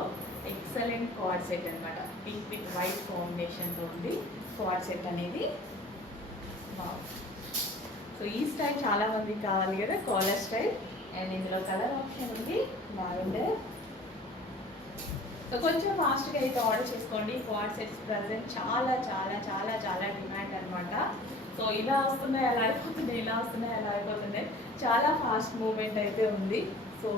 ఎక్సలెంట్ క్వాడ్ సెట్ అనమాట. పింక్ విత్ వైట్ కాంబినేషన్తో ఉంది క్వాడ్ సెట్ అనేది. సో ఈ స్టైల్ చాలా మందికి కావాలి కదా, కాలర్ స్టైల్. అండ్ ఇందులో కలర్ ఆప్షన్ ఉంది. బాగుండే. సో కొంచెం ఫాస్ట్గా అయితే ఆర్డర్ చేసుకోండి. క్వాడ్ సెట్స్ ప్రజెంట్ చాలా చాలా చాలా చాలా డిమాండ్ అనమాట. సో ఇలా వస్తున్నాయి అలా అయిపోతున్నాయి, ఇలా వస్తున్నాయి అలా అయిపోతున్నాయి. చాలా ఫాస్ట్ మూవ్మెంట్ అయితే ఉంది. సో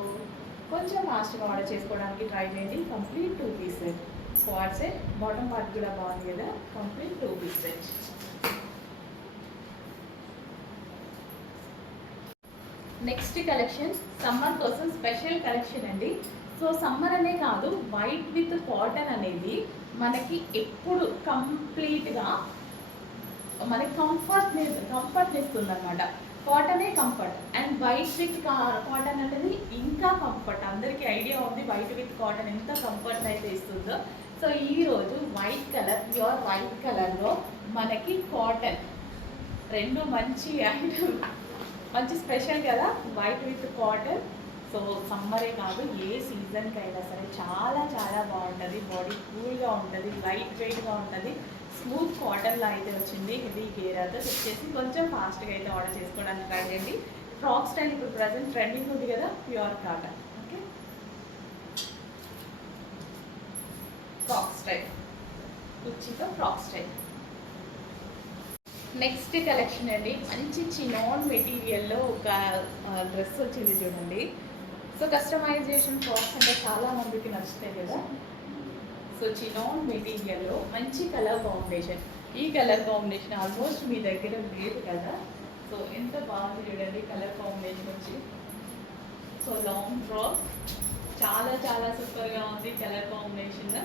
కొంచెం ఫాస్ట్గా ఆర్డర్ చేసుకోవడానికి ట్రై చేయండి. Complete 2 piece set quad set. Bottom part కూడా బాగుంది కదా. Complete 2 piece set. Next collection summer కోసం స్పెషల్ కలెక్షన్ అండి. సో సమ్మర్ అనే కాదు, వైట్ విత్ కాటన్ అనేది మనకి ఎప్పుడు కంప్లీట్గా మనకి కంఫర్ట్ ఇస్తుంది అనమాట. కాటనే comfort and white with cotton అనేది ఇంకా కంఫర్ట్. అందరికీ ఐడియా ఉంది వైట్ విత్ కాటన్ ఎంత కంఫర్ట్ అయితే ఇస్తుందో. సో ఈరోజు వైట్ కలర్, ప్యూర్ వైట్ కలర్లో మనకి కాటన్ రెండు మంచి ఐటమ్, మంచి స్పెషల్ కదా వైట్ విత్ కాటన్. సో సమ్మరే కాదు ఏ సీజన్కి అయినా సరే చాలా చాలా బాగుంటుంది. బాడీ కూల్గా ఉంటుంది, లైట్ వెయిట్గా ఉంటుంది. స్మూత్ కాటన్లో అయితే వచ్చింది. హెవీ గేరాతో చెక్ చేసి కొంచెం ఫాస్ట్గా అయితే ఆర్డర్ చేసుకోవడానికి ట్రై చేయండి. ఫ్రాక్ స్టైల్ ఇప్పుడు ప్రజెంట్ ట్రెండింగ్ ఉంది కదా, pure cotton. Okay, frock style కుర్చీతో ఫ్రాక్ స్టైల్. నెక్స్ట్ కలెక్షన్ అండి, మంచి చినాన్ మెటీరియల్లో ఒక డ్రెస్ వచ్చింది చూడండి. సో కస్టమైజేషన్ ఫ్రాక్స్ అంటే చాలా మందికి నచ్చుతాయి కదా. సో చినాన్ మెటీరియల్లో మంచి కలర్ కాంబినేషన్. ఈ కలర్ కాంబినేషన్ ఆల్మోస్ట్ మీ దగ్గర లేదు కదా. సో ఎంత బాగుంది చూడండి కలర్ కాంబినేషన్ వచ్చి. సో లాంగ్ ఫ్రాక్ చాలా చాలా సూపర్గా ఉంది కలర్ కాంబినేషన్.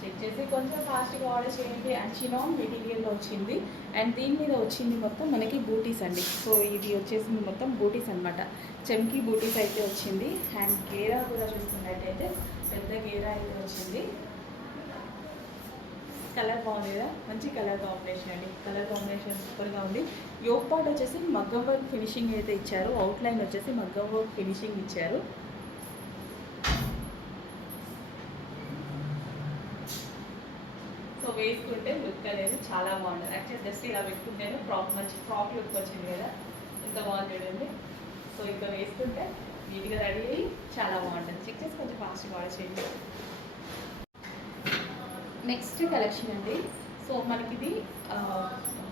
చెక్ చేసి కొంచెం ఫాస్ట్గా ఆర్డర్ చేయండి. అండ్ చినాన్ మెటీరియల్లో వచ్చింది. అండ్ దీని మీద వచ్చింది మొత్తం మనకి బూటీస్ అండి. సో ఇది వచ్చేసింది మొత్తం బూటీస్ అనమాట. చెమ్కీ బూటీస్ అయితే వచ్చింది. అండ్ గేరా కూడా చూసుకున్నట్టయితే పెద్ద గేరా అయితే వచ్చింది. కలర్ బాగుంది కదా, మంచి కలర్ కాంబినేషన్ అండి. కలర్ కాంబినేషన్ సూపర్గా ఉంది. యోగ్ పార్ట్ వచ్చేసి మగ్గం వర్క్ ఫినిషింగ్ అయితే ఇచ్చారు. అవుట్లైన్ వచ్చేసి మగ్గం వర్క్ ఫినిషింగ్ ఇచ్చారు. సో వేసుకుంటే లుక్ అనేది చాలా బాగుంటుంది. యాక్చువల్ జస్ట్ ఇలా పెట్టుకుంటేనే ఫ్రాక్ మంచి ఫ్రాక్ లుక్ వచ్చింది కదా, ఎంత బాగుంది చూడండి. సో ఇంకా వేసుకుంటే నీట్గా రెడీ అయ్యి చాలా బాగుంటుంది. చెక్ చేసి కొంచెం ఫాస్ట్గా ఆర్డర్ చేయండి. నెక్స్ట్ కలెక్షన్ అండి. సో మనకి ఇది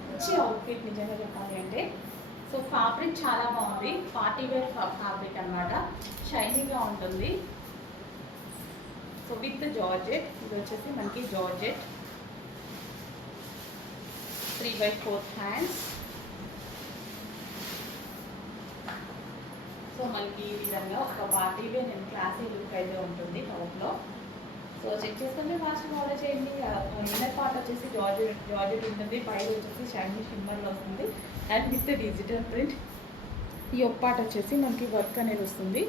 మంచి అవుట్ఫిట్ నిజంగా చెప్పాలి అంటే. సో ఫ్యాబ్రిక్ చాలా బాగుంది. పార్టీ వేర్ ఫ్యాబ్రిక్ అనమాట. షైనీగా ఉంటుంది. So with georgette. ఇది వచ్చేసి మనకి జార్జెట్ 3/4 హ్యాండ్స్. సో మనకి ఈ విధంగా ఒక party wear and classy look అయితే ఉంటుంది టాప్లో. సో చెక్ చేసుకుంటే ఫాస్ట్గా ఆర్డర్ చేయండి. ఇన్నర్ పార్ట్ వచ్చేసి జార్జెట్ ఉంటుంది. పైన వచ్చేసి షైనీ షిమ్మర్లో వస్తుంది అండ్ విత్ డిజిటల్ ప్రింట్. ఈ ఒక పార్ట్ వచ్చేసి మనకి వర్క్ అనేది వస్తుంది.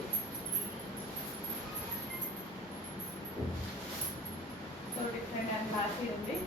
సో డిఫరెంట్ అండ్ క్లాసీ ఉంది.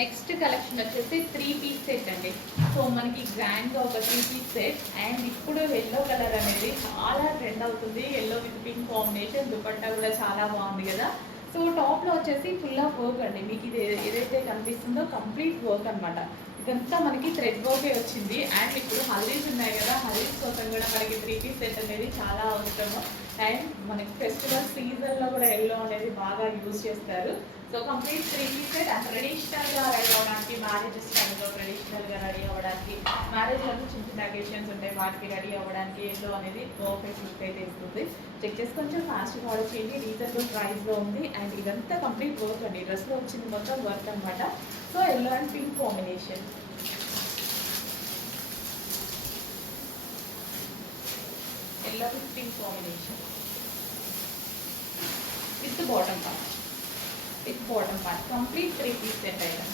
నెక్స్ట్ కలెక్షన్ వచ్చేసి 3 పీస్ సెట్ అండి. సో మనకి గ్రాండ్గా ఒక 3 పీస్ సెట్. అండ్ ఇప్పుడు ఎల్లో కలర్ అనేది చాలా ట్రెండ్ అవుతుంది. Yellow with pink combination. Dupatta కూడా చాలా బాగుంది కదా. సో టాప్లో వచ్చేసి ఫుల్ ఆఫ్ వర్క్ అండి. మీకు ఇది ఏదైతే కనిపిస్తుందో కంప్లీట్ వర్క్ అనమాట. ఇదంతా మనకి థ్రెడ్ వర్కే వచ్చింది. అండ్ ఇప్పుడు హల్దీస్ ఉన్నాయి కదా, హల్దీస్ కోసం కూడా మనకి 3 పీస్ సెట్ అనేది చాలా అవసరము. అండ్ మనకి ఫెస్టివల్ సీజన్లో కూడా ఎల్లో అనేది బాగా యూజ్ చేస్తారు. So complete 3 piece set. And ట్రెడిషనల్గా రెడీ అవ్వడానికి, మ్యారేజెస్ టైంలో ట్రెడిషనల్గా రెడీ అవ్వడానికి, మ్యారేజ్లో చిన్న చిన్న అకేషన్స్ ఉంటాయి, వాటికి రెడీ అవ్వడానికి ఎల్లో అనేది పర్ఫెక్ట్ లుక్ అయితే ఇస్తుంది. చెక్ చేసి కొంచెం ఫాస్ట్గా ఆర్డర్ చేయండి. రీజనబుల్ ప్రైస్లో ఉంది. అండ్ ఇదంతా కంప్లీట్ వర్క్ అండి. డ్రెస్లో వచ్చింది మొత్తం వర్క్ అనమాట. So yellow and pink combination. Yellow with pink combination with bottom part. With bottom part complete 3 piece set item.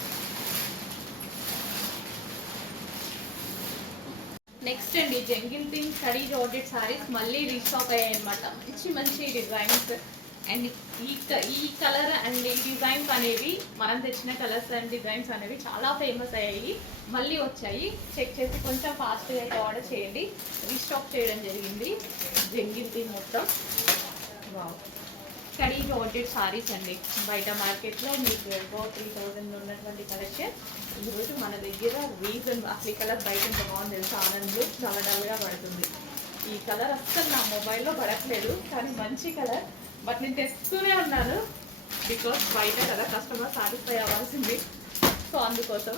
Next అండి జంగిల్ థింగ్ స్టడీ జార్జెట్ సారీస్ మళ్ళీ రీస్టాక్ అయ్యాయి అనమాట. మంచి మంచి డిజైన్స్. అండ్ ఈ కలర్ అండ్ ఈ డిజైన్స్ అనేవి మనం తెచ్చిన కలర్స్ అండ్ డిజైన్స్ అనేవి చాలా ఫేమస్ అయ్యాయి, మళ్ళీ వచ్చాయి. చెక్ చేసి కొంచెం ఫాస్ట్గా అయితే ఆర్డర్ చేయండి. రీస్టాక్ చేయడం జరిగింది జంగిల్ థింగ్ మొత్తం. వావ్, స్టడీ జార్జెట్ సారీస్ అండి. బయట మార్కెట్లో మీకు ఎక్కువ 3000 ఉన్నటువంటి కలెక్షన్ ఈరోజు మన దగ్గర రీజన్. అసలు ఈ కలర్ బయట ఎంత బాగుంది తెలుసు, ఆనంద్లో చాలా డల్గా పడుతుంది. ఈ కలర్ అస్సలు నా మొబైల్లో పడట్లేదు, కానీ మంచి కలర్. బట్ నేను తెస్తూనే ఉన్నాను బికాస్ బయట కదా కస్టమర్ సాటిస్ఫై అవ్వాల్సింది. సో అందుకోసం.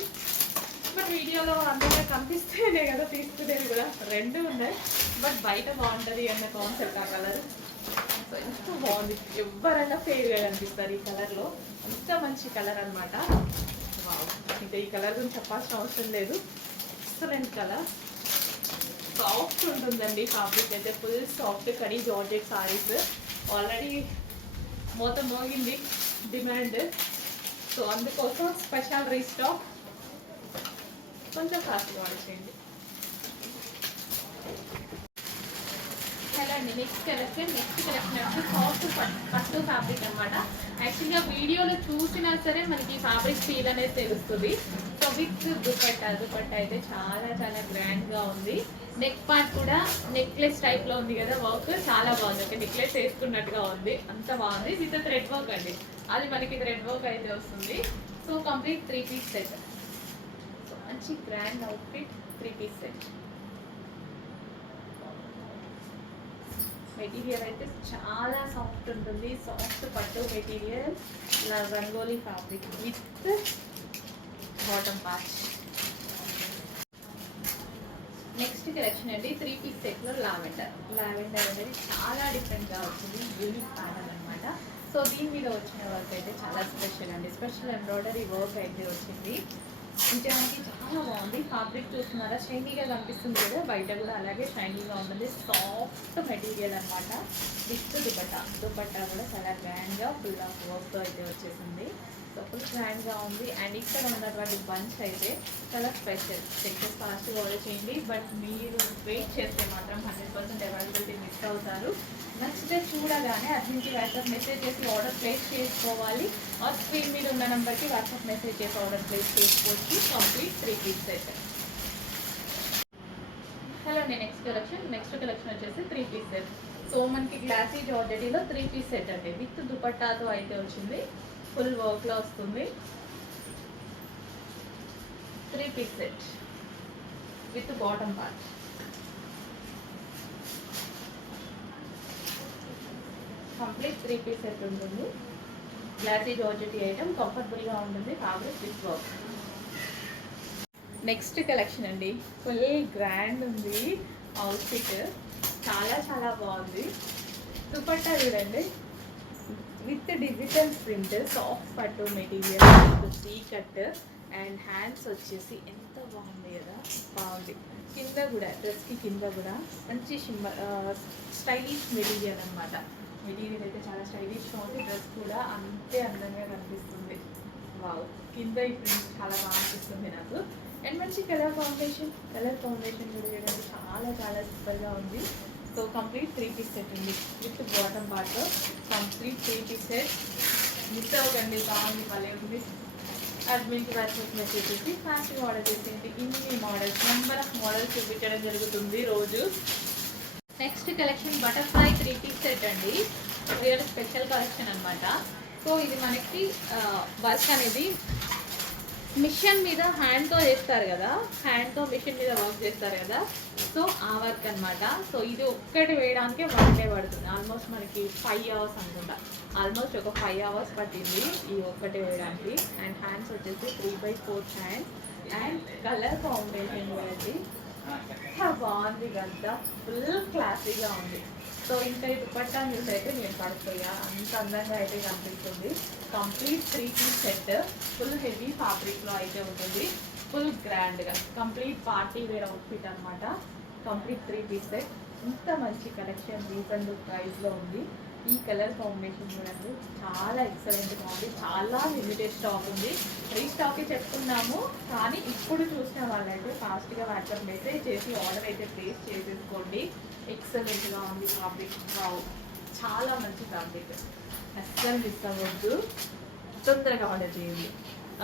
బట్ వీడియోలో అందరిగా కనిపిస్తేనే కదా తీసుకునేది కూడా. రెండు ఉన్నాయి, బట్ బయట బాగుంటుంది అన్న కాన్సెప్ట్ ఆ కలర్. సో ఎంత బాగుంది, ఎవరైనా ఫేర్గా కనిపిస్తారు ఈ కలర్లో. అంత మంచి కలర్ అనమాట. ఇంకా ఈ కలర్ గురించి చెప్పాల్సిన అవసరం లేదు. Excellent colour. సాఫ్ట్ ఉంటుందండి ఫ్యాబ్రిక్ అయితే, full soft khadi georgette saris. Already మోత మోగింది డిమాండ్. సో అందుకోసం స్పెషల్ రీస్టాక్. కొంచెం ఫాస్ట్గా ఆర్డర్ చేయండి. హలో అండి, నెక్స్ట్ కలెక్షన్ అంటే సాఫ్ట్ పట్టు ఫ్యాబ్రిక్ అనమాట. యాక్చువల్గా వీడియోలో చూసినా సరే మనకి ఫ్యాబ్రిక్ ఫీల్ అనేది తెలుస్తుంది. సో విత్ దుపట్టా అయితే చాలా చాలా గ్రాండ్గా ఉంది. నెక్ పార్ట్ కూడా నెక్లెస్ టైప్లో ఉంది కదా, వర్క్ చాలా బాగుంది. ఒక నెక్లెస్ వేసుకున్నట్టుగా ఉంది, అంత బాగుంది. విత్ థ్రెడ్ వర్క్ అండి, అది మనకి థ్రెడ్ వర్క్ అయితే వస్తుంది. So complete 3 piece set. So మంచి grand outfit 3 piece set. Material అయితే చాలా సాఫ్ట్ ఉంటుంది, సాఫ్ట్ పట్టు మెటీరియల్, ఇలా rangoli fabric with bottom part. Next collection అండి 3 పీస్ సెట్లో లావెండర్ అనేది చాలా డిఫరెంట్గా వచ్చింది, యూనిక్ ప్యాటర్న్ అనమాట. సో దీని మీద వచ్చిన వర్క్ అయితే చాలా స్పెషల్ అండి, స్పెషల్ ఎంబ్రాయిడరీ వర్క్ అయితే వచ్చింది. నిజానికి చాలా బాగుంది. ఫ్యాబ్రిక్ చూస్తున్నారా, షైనీగా కనిపిస్తుంది కదా, బయట కూడా అలాగే షైనీగా ఉంటుంది. సాఫ్ట్ మెటీరియల్ అనమాట. విత్ దుపట్టా కూడా చాలా గ్రాండ్గా ఫుల్ ఆఫ్ వర్క్తో అయితే వచ్చేసింది. సో ఫుల్ గ్రాండ్గా ఉంది. అండ్ ఇక్కడ ఉన్నటువంటి బంచ్ అయితే చాలా స్పెషల్. చెక్స్ ఫాస్ట్గా ఆర్డర్ చేయండి, బట్ మీరు వెయిట్ చేస్తే మాత్రం 100% అవైలబిలిటీ మిస్ అవుతారు. నచ్చితే చూడగానే అది నుంచి వాట్సాప్ మెసేజ్ చేసి ఆర్డర్ ప్లేస్ చేసుకోవాలి. ఆ స్క్రీన్ మీద ఉన్న నెంబర్కి వాట్సాప్ మెసేజ్ చేసి ఆర్డర్ ప్లేస్ చేసుకోవచ్చు. Complete 3 piece set. హలో అండి, నెక్స్ట్ కలెక్షన్ వచ్చేసి 3 పీస్ సెట్. సో మనకి గ్లాసీ జార్జెటీలో 3 పీస్ సెట్ అండి, విత్ దుపట్టాతో అయితే వచ్చింది. ఫుల్ వర్క్లో వస్తుంది. 3 piece set with bottom part. Complete 3 piece set ఉంటుంది. గ్లాసీ జార్జెటీ ఐటమ్, కంఫర్టబుల్గా ఉంటుంది. Fabric with work. Next collection అండి, ఫుల్ గ్రాండ్ ఉంది అవుట్ఫిట్, చాలా బాగుంది. దుపట్టా చూడండి, విత్ డిజిటల్ ప్రింట్, సాఫ్ట్ పట్టు material, C cut and hands వచ్చేసి ఎంత బాగుంది కదా, బాగుంది. కింద కూడా డ్రెస్కి కింద కూడా మంచి స్టైలిష్ మెటీరియల్ అనమాట. మెటీరియల్ అయితే చాలా స్టైలిష్గా ఉంది. డ్రెస్ కూడా అంతే అందంగా కనిపిస్తుంది. వావ్, కింద ఈ ప్రింట్ చాలా బాగా అనిపిస్తుంది నాకు. అండ్ మంచి కలర్ కాంబినేషన్ కూడా చూడండి, చాలా సూపర్గా ఉంది. సో కంప్లీట్ 3 పీస్ సెట్ ఉంది with bottom part. Complete 3 piece set. Miss అవ్వకండి, బాగుంది, భలే ఉంది. అడ్మిన్కి వాట్సాప్ మెసేజ్ చేసి ఫాస్ట్గా ఆర్డర్ చేసేయండి. ఇన్ని మోడల్స్, నెంబర్ ఆఫ్ మోడల్స్ చూపించడం జరుగుతుంది రోజు. Next collection butterfly 3 piece set అండి, రియల్ స్పెషల్ కలెక్షన్ అనమాట. సో ఇది మనకి వర్క్ అనేది మిషన్ మీద హ్యాండ్తో చేస్తారు కదా, హ్యాండ్తో మిషన్ మీద వర్క్ చేస్తారు కదా, సో ఆ వర్క్ అనమాట. సో ఇది ఒక్కటి వేయడానికి 1 డే పడుతుంది. ఆల్మోస్ట్ మనకి 5 అవర్స్ అనుకుంటా, ఆల్మోస్ట్ ఒక 5 అవర్స్ పట్టింది ఈ ఒక్కటి వేయడానికి. అండ్ హ్యాండ్స్ వచ్చేసి 3/4 హ్యాండ్స్. అండ్ కలర్ కాంబినేషన్ చూడండి, బాగుంది కదా, ఫుల్ క్లాసీగా ఉంది. సో ఇంకా ఈ దుపట్టా న్యూస్ అయితే నేను పడిపోయా, అంత అందంగా అయితే కనిపిస్తుంది. Complete 3 piece set, full heavy ఫ్యాబ్రిక్లో అయితే ఉంటుంది, ఫుల్ గ్రాండ్గా కంప్లీట్ పార్టీ వేర్ అవుట్ఫిట్ అనమాట. Complete 3 piece set. ఇంత మంచి కలెక్షన్ రీజనబుల్ ప్రైస్లో ఉంది. ఈ కలర్ కాంబినేషన్ చూడండి, చాలా ఎక్సలెంట్గా ఉంది. చాలా లిమిటెడ్ స్టాక్ ఉంది, రీస్టాకే చెప్తున్నాము. కానీ ఇప్పుడు చూసిన వాళ్ళైతే ఫాస్ట్గా వాట్సాప్ మెసేజ్ చేసి ఆర్డర్ అయితే ప్లేస్ చేసేసుకోండి. ఎక్సలెంట్గా ఉంది ఫ్యాబ్రిక్, చాలా మంచి ఫ్యాబ్రిక్, అస్సలు మిస్ అవ్వద్దు, తొందరగా ఆర్డర్ చేయండి.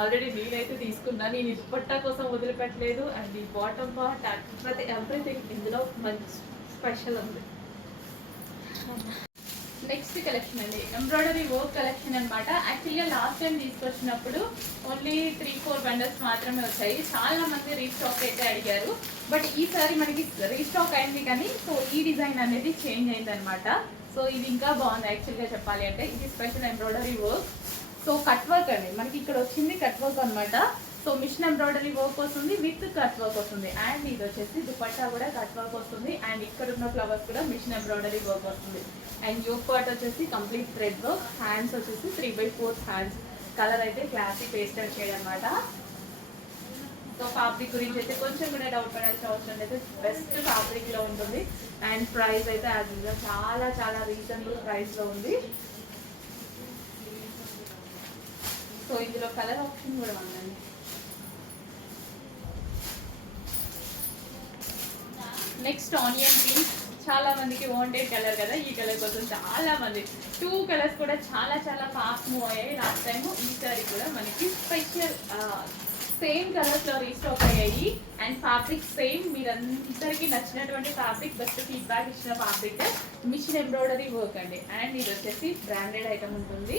ఆల్రెడీ నేనైతే తీసుకున్నా, నేను ఈ దుపట్టా కోసం వదిలిపెట్టలేదు. అండ్ ఈ బాటమ్ పార్ట్, ఎవ్రీథింగ్ ఇందులో మంచి స్పెషల్ ఉంది. నెక్స్ట్ కలెక్షన్ అండి, ఎంబ్రాయిడరీ వర్క్ కలెక్షన్ అనమాట. యాక్చువల్గా లాస్ట్ టైం తీసుకొచ్చినప్పుడు ఓన్లీ 3-4 బండల్స్ మాత్రమే వచ్చాయి. చాలా మంది రీస్టాక్ అయితే అడిగారు, బట్ ఈసారి మనకి రీస్టాక్ అయింది. కానీ సో ఈ డిజైన్ అనేది చేంజ్ అయింది అనమాట. సో ఇది ఇంకా బాగుంది యాక్చువల్గా చెప్పాలి అంటే. ఇది special embroidery work. So cut work అండి, మనకి ఇక్కడ వచ్చింది కట్ వర్క్ అనమాట. సో మిషన్ ఎంబ్రాయిడరీ వర్క్ వస్తుంది, విత్ కట్ వర్క్ వస్తుంది. అండ్ ఇది వచ్చేసి దుపట్టా కూడా కట్ వర్క్ వస్తుంది. అండ్ ఇక్కడ ఉన్న ఫ్లవర్స్ కూడా మిషన్ ఎంబ్రాయిడరీ వర్క్ వస్తుంది. అండ్ యోక్ పార్ట్ వచ్చేసి కంప్లీట్ థ్రెడ్ వర్క్. హ్యాండ్స్ వచ్చేసి 3/4 హ్యాండ్స్. కలర్ అయితే క్లాసిక్ పేస్టల్ షేడ్ అనమాట. సో ఫ్యాబ్రిక్ గురించి అయితే కొంచెం కూడా డౌట్ పడాల్సిన అవసరం లేదు, బెస్ట్ ఫ్యాబ్రిక్లో ఉంటుంది. అండ్ ప్రైస్ అయితే యాజ్ యూజువల్ చాలా రీజనబుల్ ప్రైస్లో ఉంది. సో ఇందులో కలర్ ఆప్షన్ కూడా ఉందండి. నెక్స్ట్ ఆనియన్ పింక్, చాలా మందికి వాంటెడ్ కలర్ కదా, ఈ కలర్ కోసం చాలా మంది 2 కలర్స్ కూడా చాలా ఫాస్ట్ మూవ్ అయ్యాయి లాస్ట్ టైము. ఈసారి కూడా మనకి స్పెషల్ సేమ్ కలర్స్లో రీస్టాక్ అయ్యాయి. అండ్ ఫ్యాబ్రిక్ సేమ్, మీరందరికీ నచ్చినటువంటి ఫ్యాబ్రిక్, బెస్ట్ ఫీడ్బ్యాక్ ఇచ్చిన ఫ్యాబ్రిక్, మిషన్ ఎంబ్రాయిడరీ వర్క్ అండి. అండ్ ఇది వచ్చేసి బ్రాండెడ్ ఐటమ్ ఉంటుంది.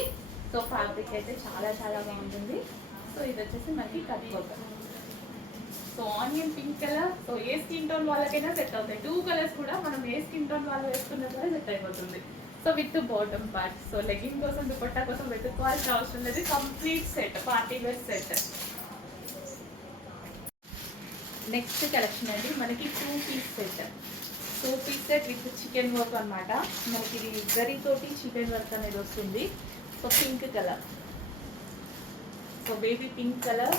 సో ఫ్యాబ్రిక్ అయితే చాలా బాగుంటుంది. సో ఇది వచ్చేసి మనకి cut work. So onion pink colour. So ఏ స్కిన్ టోన్ వాళ్ళకైనా సెట్ అవుతాయి. 2 కలర్స్ కూడా మనం ఏ స్కిన్ టోన్ వాళ్ళు వేసుకున్నా కూడా సెట్ అయిపోతుంది. So with bottom part. So legging కోసం దుపట్టా కోసం వెతుక్కోవాల్సిన అవసరం లేదు. Complete set, party wear set. Next collection అండి మనకి 2 piece set. 2 piece set with chikan work అనమాట. మనకి ఇది గరితోటి చికెన్ వర్క్ అనేది వస్తుంది. So pink colour. So baby pink colour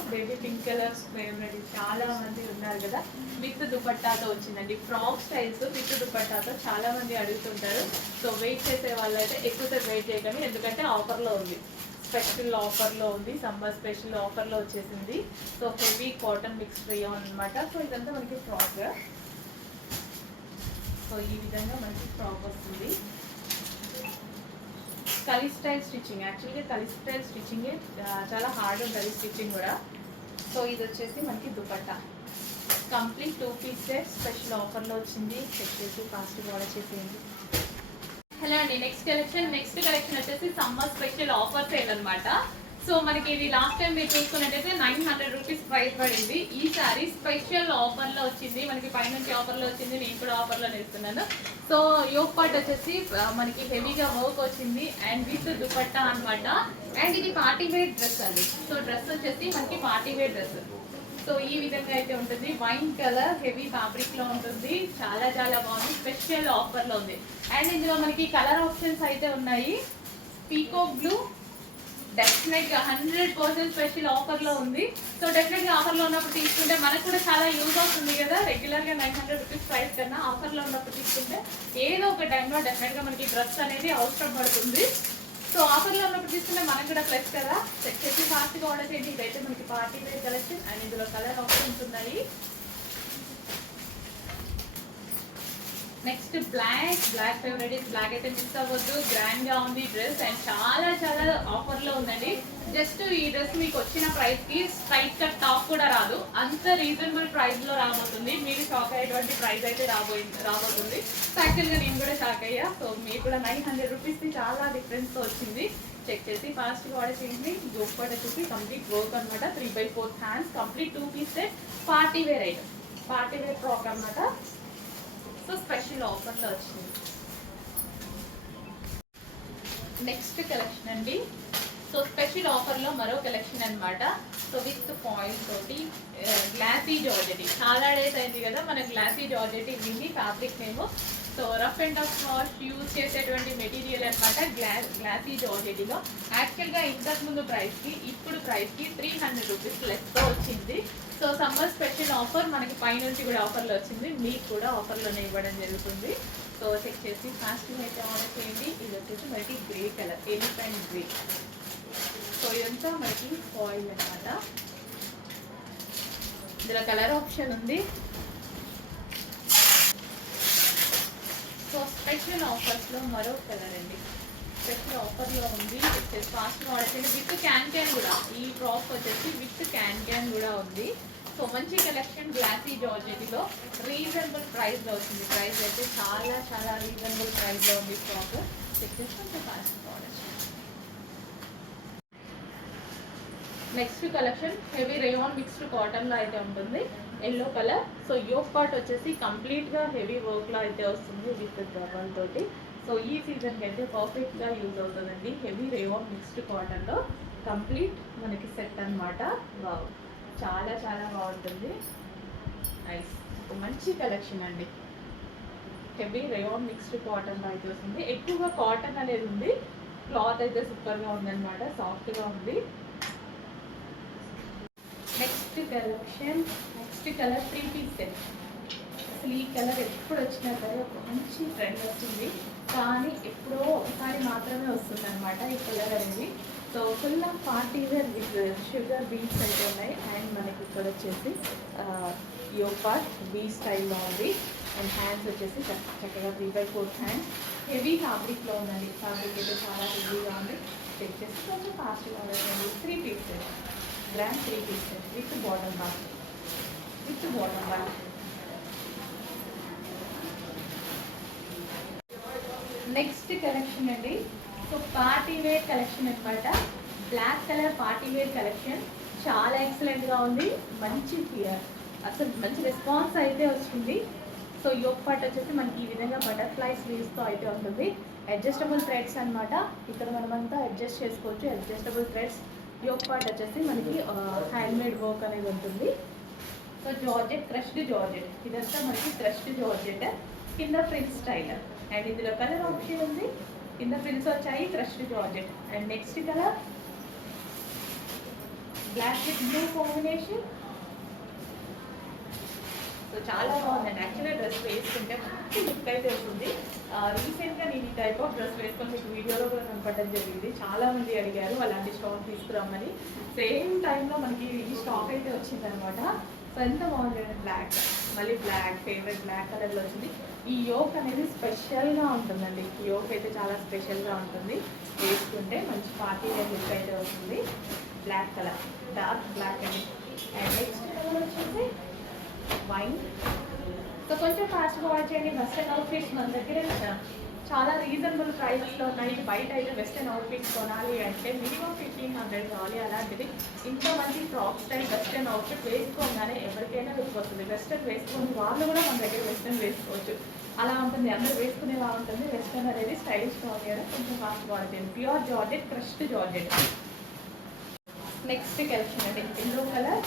favourite చాలా మంది ఉన్నారు కదా. విత్ దుపట్టాతో వచ్చిందండి. ఫ్రాక్ స్టైల్స్ విత్ దుపట్టాతో చాలా మంది అడుగుతుంటారు. సో వెయిట్ చేసే వాళ్ళు అయితే ఎక్కువసేపు వెయిట్ చేయకండి, ఎందుకంటే ఆఫర్లో ఉంది. స్పెషల్ ఆఫర్లో ఉంది, సమ్మర్ స్పెషల్ ఆఫర్లో వచ్చేసింది. So heavy cotton mix rayon అనమాట. సో ఇదంతా మనకి ఫ్రాక్. సో ఈ విధంగా మనకి ఫ్రాక్ వస్తుంది. కలీ స్టైల్ స్టిచ్చింగ్. యాక్చువల్గా కలీ స్టైల్ స్టిచ్చింగే చాలా హార్డ్ ఉంటుంది స్టిచ్చింగ్ కూడా. సో ఇది వచ్చేసి మనకి dupatta. Complete 2 piece set special ఆఫర్లో వచ్చింది. చెక్ చేసి ఫాస్ట్గా ఆర్డర్ చేసేయండి. హలో అండి, నెక్స్ట్ కలెక్షన్ వచ్చేసి సమ్మర్ స్పెషల్ ఆఫర్ సేల్ అనమాట. సో మనకి ఇది లాస్ట్ టైం మీరు చూసుకున్నట్టయితే 900 రూపీస్ ప్రైస్ పడింది. ఈ సారీ స్పెషల్ ఆఫర్లో వచ్చింది. మనకి పైనుంచి ఆఫర్లో వచ్చింది, నేను కూడా ఆఫర్లో నేస్తున్నాను. సో యోక్ పార్ట్ వచ్చేసి మనకి హెవీగా వర్క్ వచ్చింది అండ్ విత్ దుపట్టా అనమాట. అండ్ ఇది పార్టీ వేర్ డ్రెస్ అండి. సో డ్రెస్ వచ్చేసి మనకి పార్టీ వేర్ డ్రెస్. సో ఈ విధంగా అయితే ఉంటుంది. వైన్ కలర్ హెవీ ఫ్యాబ్రిక్ లో ఉంటుంది. చాలా చాలా బాగుంది. స్పెషల్ ఆఫర్ లో ఉంది. అండ్ ఇందులో మనకి కలర్ ఆప్షన్స్ అయితే ఉన్నాయి. పీకాక్ బ్లూ డెఫినెట్ గా 100% స్పెషల్ ఆఫర్ లో ఉంది. సో డెఫినెట్ గా ఆఫర్ లో ఉన్నప్పుడు తీసుకుంటే మనకు కూడా చాలా యూజ్ అవుతుంది కదా. రెగ్యులర్ గా 900 రూపీస్ ప్రైస్ కన్నా ఆఫర్ లో ఉన్నప్పుడు తీసుకుంటే ఏదో ఒక టైంలో డెఫినెట్ గా మనకి డ్రెస్ అనేది అవసరం పడుతుంది. సో ఆఫర్లో ఉన్నప్పుడు తీసుకుంటే మనకు కూడా ప్లస్ కదా. చెక్ చేసి ఫాస్ట్గా ఆర్డర్ చేయండి. ఇదైతే మనకి పార్టీ వేర్ కలెక్షన్ అండ్ ఇందులో కలర్ ఆప్షన్స్ ఉన్నాయి. Next black favourite. బ్లాక్ అయితే మిస్ అవ్వద్దు. గ్రాండ్ గా ఉంది డ్రెస్ అండ్ చాలా చాలా ఆఫర్ లో ఉందండి. జస్ట్ ఈ డ్రెస్ మీకు వచ్చిన ప్రైస్ కి స్ట్రైట్ కట్ టాప్ కూడా రాదు. అంత రీజనబుల్ ప్రైస్ లో రాబోతుంది. మీరు షాక్ అయ్యేటువంటి ప్రైస్ అయితే రాబోతుంది. సో యాక్చువల్ గా నేను కూడా షాక్ అయ్యా. సో మీరు కూడా 900 రూపీస్ కి చాలా డిఫరెన్స్ తో వచ్చింది. చెక్ చేసి ఫాస్ట్ గా ఆర్డర్ చేయండి. గోపట్ వచ్చేసి కంప్లీట్ వర్క్ అనమాట. 3/4 hands complete 2 piece set party wear item. Party wear frock అనమాట. సో స్పెషల్ ఆఫర్లో వచ్చింది. నెక్స్ట్ కలెక్షన్ అండి. సో స్పెషల్ ఆఫర్లో మరో కలెక్షన్ అనమాట. సో విత్ ఫాయిల్ తోటి గ్లాసీ జార్జెటీ. చాలా డేస్ అయింది కదా మన గ్లాసీ జార్జెటీ విని ఫ్యాబ్రిక్ మేము. So rough and tough wash use చేసేటువంటి మెటీరియల్ అనమాట. గ్లాసీ జార్జెటీలో యాక్చువల్గా ఇంతకుముందు ప్రైస్కి ఇప్పుడు ప్రైస్కి 300 రూపీస్ లెస్తో వచ్చింది. సో సమ్మర్ స్పెషల్ ఆఫర్ మనకి పైనుంచి కూడా ఆఫర్లో వచ్చింది. మీకు కూడా ఆఫర్లోనే ఇవ్వడం జరుగుతుంది. సో చెక్ చేసి ఫాస్ట్గా అయితే ఆర్డర్ చేయండి. ఇది వచ్చేసి మనకి grey colour, elephant grey. So ఇదంతా మనకి ఫాయిల్ అనమాట. ఇందులో కలర్ ఆప్షన్ ఉంది. సో స్పెషల్ ఆఫర్స్లో మరో కలర్ అండి. స్పెషల్ ఆఫర్లో ఉంది. వచ్చేసి ఫాస్ట్ ఆర్డర్ చేయండి. విత్ క్యాన్ కూడా. ఈ ఫ్రాక్ వచ్చేసి విత్ క్యాన్ కూడా ఉంది. సో మంచి కలెక్షన్ గ్లాసీ జార్జెటీలో రీజనబుల్ ప్రైస్లో వచ్చింది. ప్రైస్ అయితే చాలా చాలా రీజనబుల్ ప్రైస్లో ఉంది ఫ్రాక్. చెక్ చేసుకుంటే ఫాస్ట్ ఆర్డర్ చేయండి. Next collection heavy rayon mixed కాటన్లో అయితే ఉంటుంది. Yellow colour. So yoke part వచ్చేసి కంప్లీట్గా హెవీ వర్క్లో అయితే వస్తుంది విత్ దర్వాల్ తోటి. సో ఈ సీజన్కి అయితే పర్ఫెక్ట్గా యూజ్ అవుతుందండి. హెవీ రేయాన్ మిక్స్డ్ కాటన్లో కంప్లీట్ మనకి సెట్ అనమాట. వావ్, చాలా చాలా బాగుంటుంది. నైస్, మంచి కలెక్షన్ అండి. హెవీ రేయాన్ మిక్స్డ్ కాటన్లో అయితే వస్తుంది. ఎక్కువగా కాటన్ అనేది ఉంది. క్లాత్ అయితే సూపర్గా ఉందన్నమాట. సాఫ్ట్గా ఉంది. Next colour 3 piece set. అసలు ఈ కలర్ ఎప్పుడు వచ్చినా సరే ఒక మంచి ట్రెండ్ వచ్చింది, కానీ ఎప్పుడో ఒకసారి మాత్రమే వస్తుంది అనమాట ఈ కలర్ అనేది. So full of party wear with sugar beads అయితే ఉన్నాయి. అండ్ మనకి ఇక్కడ వచ్చేసి యోక్ పార్ట్ బీ స్టైల్లో ఉంది. అండ్ హ్యాండ్స్ వచ్చేసి చక్కగా 3/4 హ్యాండ్స్. హెవీ ఫ్యాబ్రిక్లో ఉందండి. ఫ్యాబ్రిక్ అయితే చాలా హెవీగా ఉంది. చెక్ చేసి కొంచెం ఫాస్ట్గా ఉందండి. 3 piece set, grand 3 piece set with bottom bag. Next collection అండి. సో పార్టీ వేర్ కలెక్షన్ అనమాట. Black colour party wear collection చాలా ఎక్సలెంట్గా ఉంది. మంచి అసలు మంచి రెస్పాన్స్ అయితే వచ్చింది. సో యోక్ పార్ట్ వచ్చేసి మనకి ఈ విధంగా బటర్ఫ్లై స్లీవ్స్తో అయితే ఉంటుంది. అడ్జస్టబుల్ థ్రెడ్స్ అనమాట. ఇక్కడ మనమంతా అడ్జస్ట్ చేసుకోవచ్చు. Adjustable threads. యోక్ పార్ట్ వచ్చేసి మనకి హ్యాండ్మేడ్ వర్క్ అనేది ఉంటుంది. సో జార్జెట్, క్రష్డ్ జార్జెట్, ఇదంతా మనకి క్రష్డ్ జార్జెట్. కింద ఫ్రిల్స్ స్టైల్ అండ్ ఇందులో కలర్ ఆప్షన్ ఉంది. కింద ఫ్రిల్స్ వచ్చాయి, crushed georgette. And next colour black with blue combination. So చాలా బాగుందండి. యాక్చువల్గా డ్రెస్ వేసుకుంటే మంచి లుక్ అయితే వస్తుంది. రీసెంట్గా నేను ఈ టైప్ ఆఫ్ డ్రెస్ వేసుకొని మీకు వీడియోలో కూడా కనపడడం జరిగింది. చాలా మంది అడిగారు అలాంటి స్టాక్ తీసుకురామని. సేమ్ టైంలో మనకి ఈ స్టాక్ అయితే వచ్చిందనమాట. సో ఎంత బాగుంది. బ్లాక్, మళ్ళీ బ్లాక్ ఫేవరెట్ బ్లాక్ కలర్లో వచ్చింది. ఈ యోక్ అనేది స్పెషల్గా ఉంటుందండి. ఈ యోక్ అయితే చాలా స్పెషల్గా ఉంటుంది. వేసుకుంటే మంచి పార్టీ వేర్ లుక్ అయితే వస్తుంది. బ్లాక్ కలర్, డార్క్ బ్లాక్ అండి. అండ్ నెక్స్ట్ కలర్ వచ్చేసి వైన్. సో కొంచెం ఫాస్ట్గా వాచ్ చేయండి. వెస్టర్న్ అవుట్ఫిట్స్ మన దగ్గర చాలా రీజనబుల్ ప్రైసెస్లో ఉన్నాయి. బయట అయితే వెస్టర్న్ అవుట్ఫిట్స్ కొనాలి అంటే మినిమం 1500 కావాలి. అలాంటిది ఇంత మంచి ఫ్రాక్ స్టైల్ వెస్టర్న్ అవుట్ఫిట్ వేసుకోగానే ఎవరికైనా లుక్ వస్తుంది. వెస్టర్న్ వేసుకుని వాళ్ళు కూడా మన దగ్గర వెస్టర్న్ వేసుకోవచ్చు. అలా ఉంటుంది. అందరూ వేసుకునేలా ఉంటుంది. వెస్టర్న్ అనేది స్టైలిష్గా ఉంది కదా, కొంచెం ఫాస్ట్గా వాచ్ చేయండి. Pure georgette, crushed georgette. Next collection అండి. ఎల్లో కలర్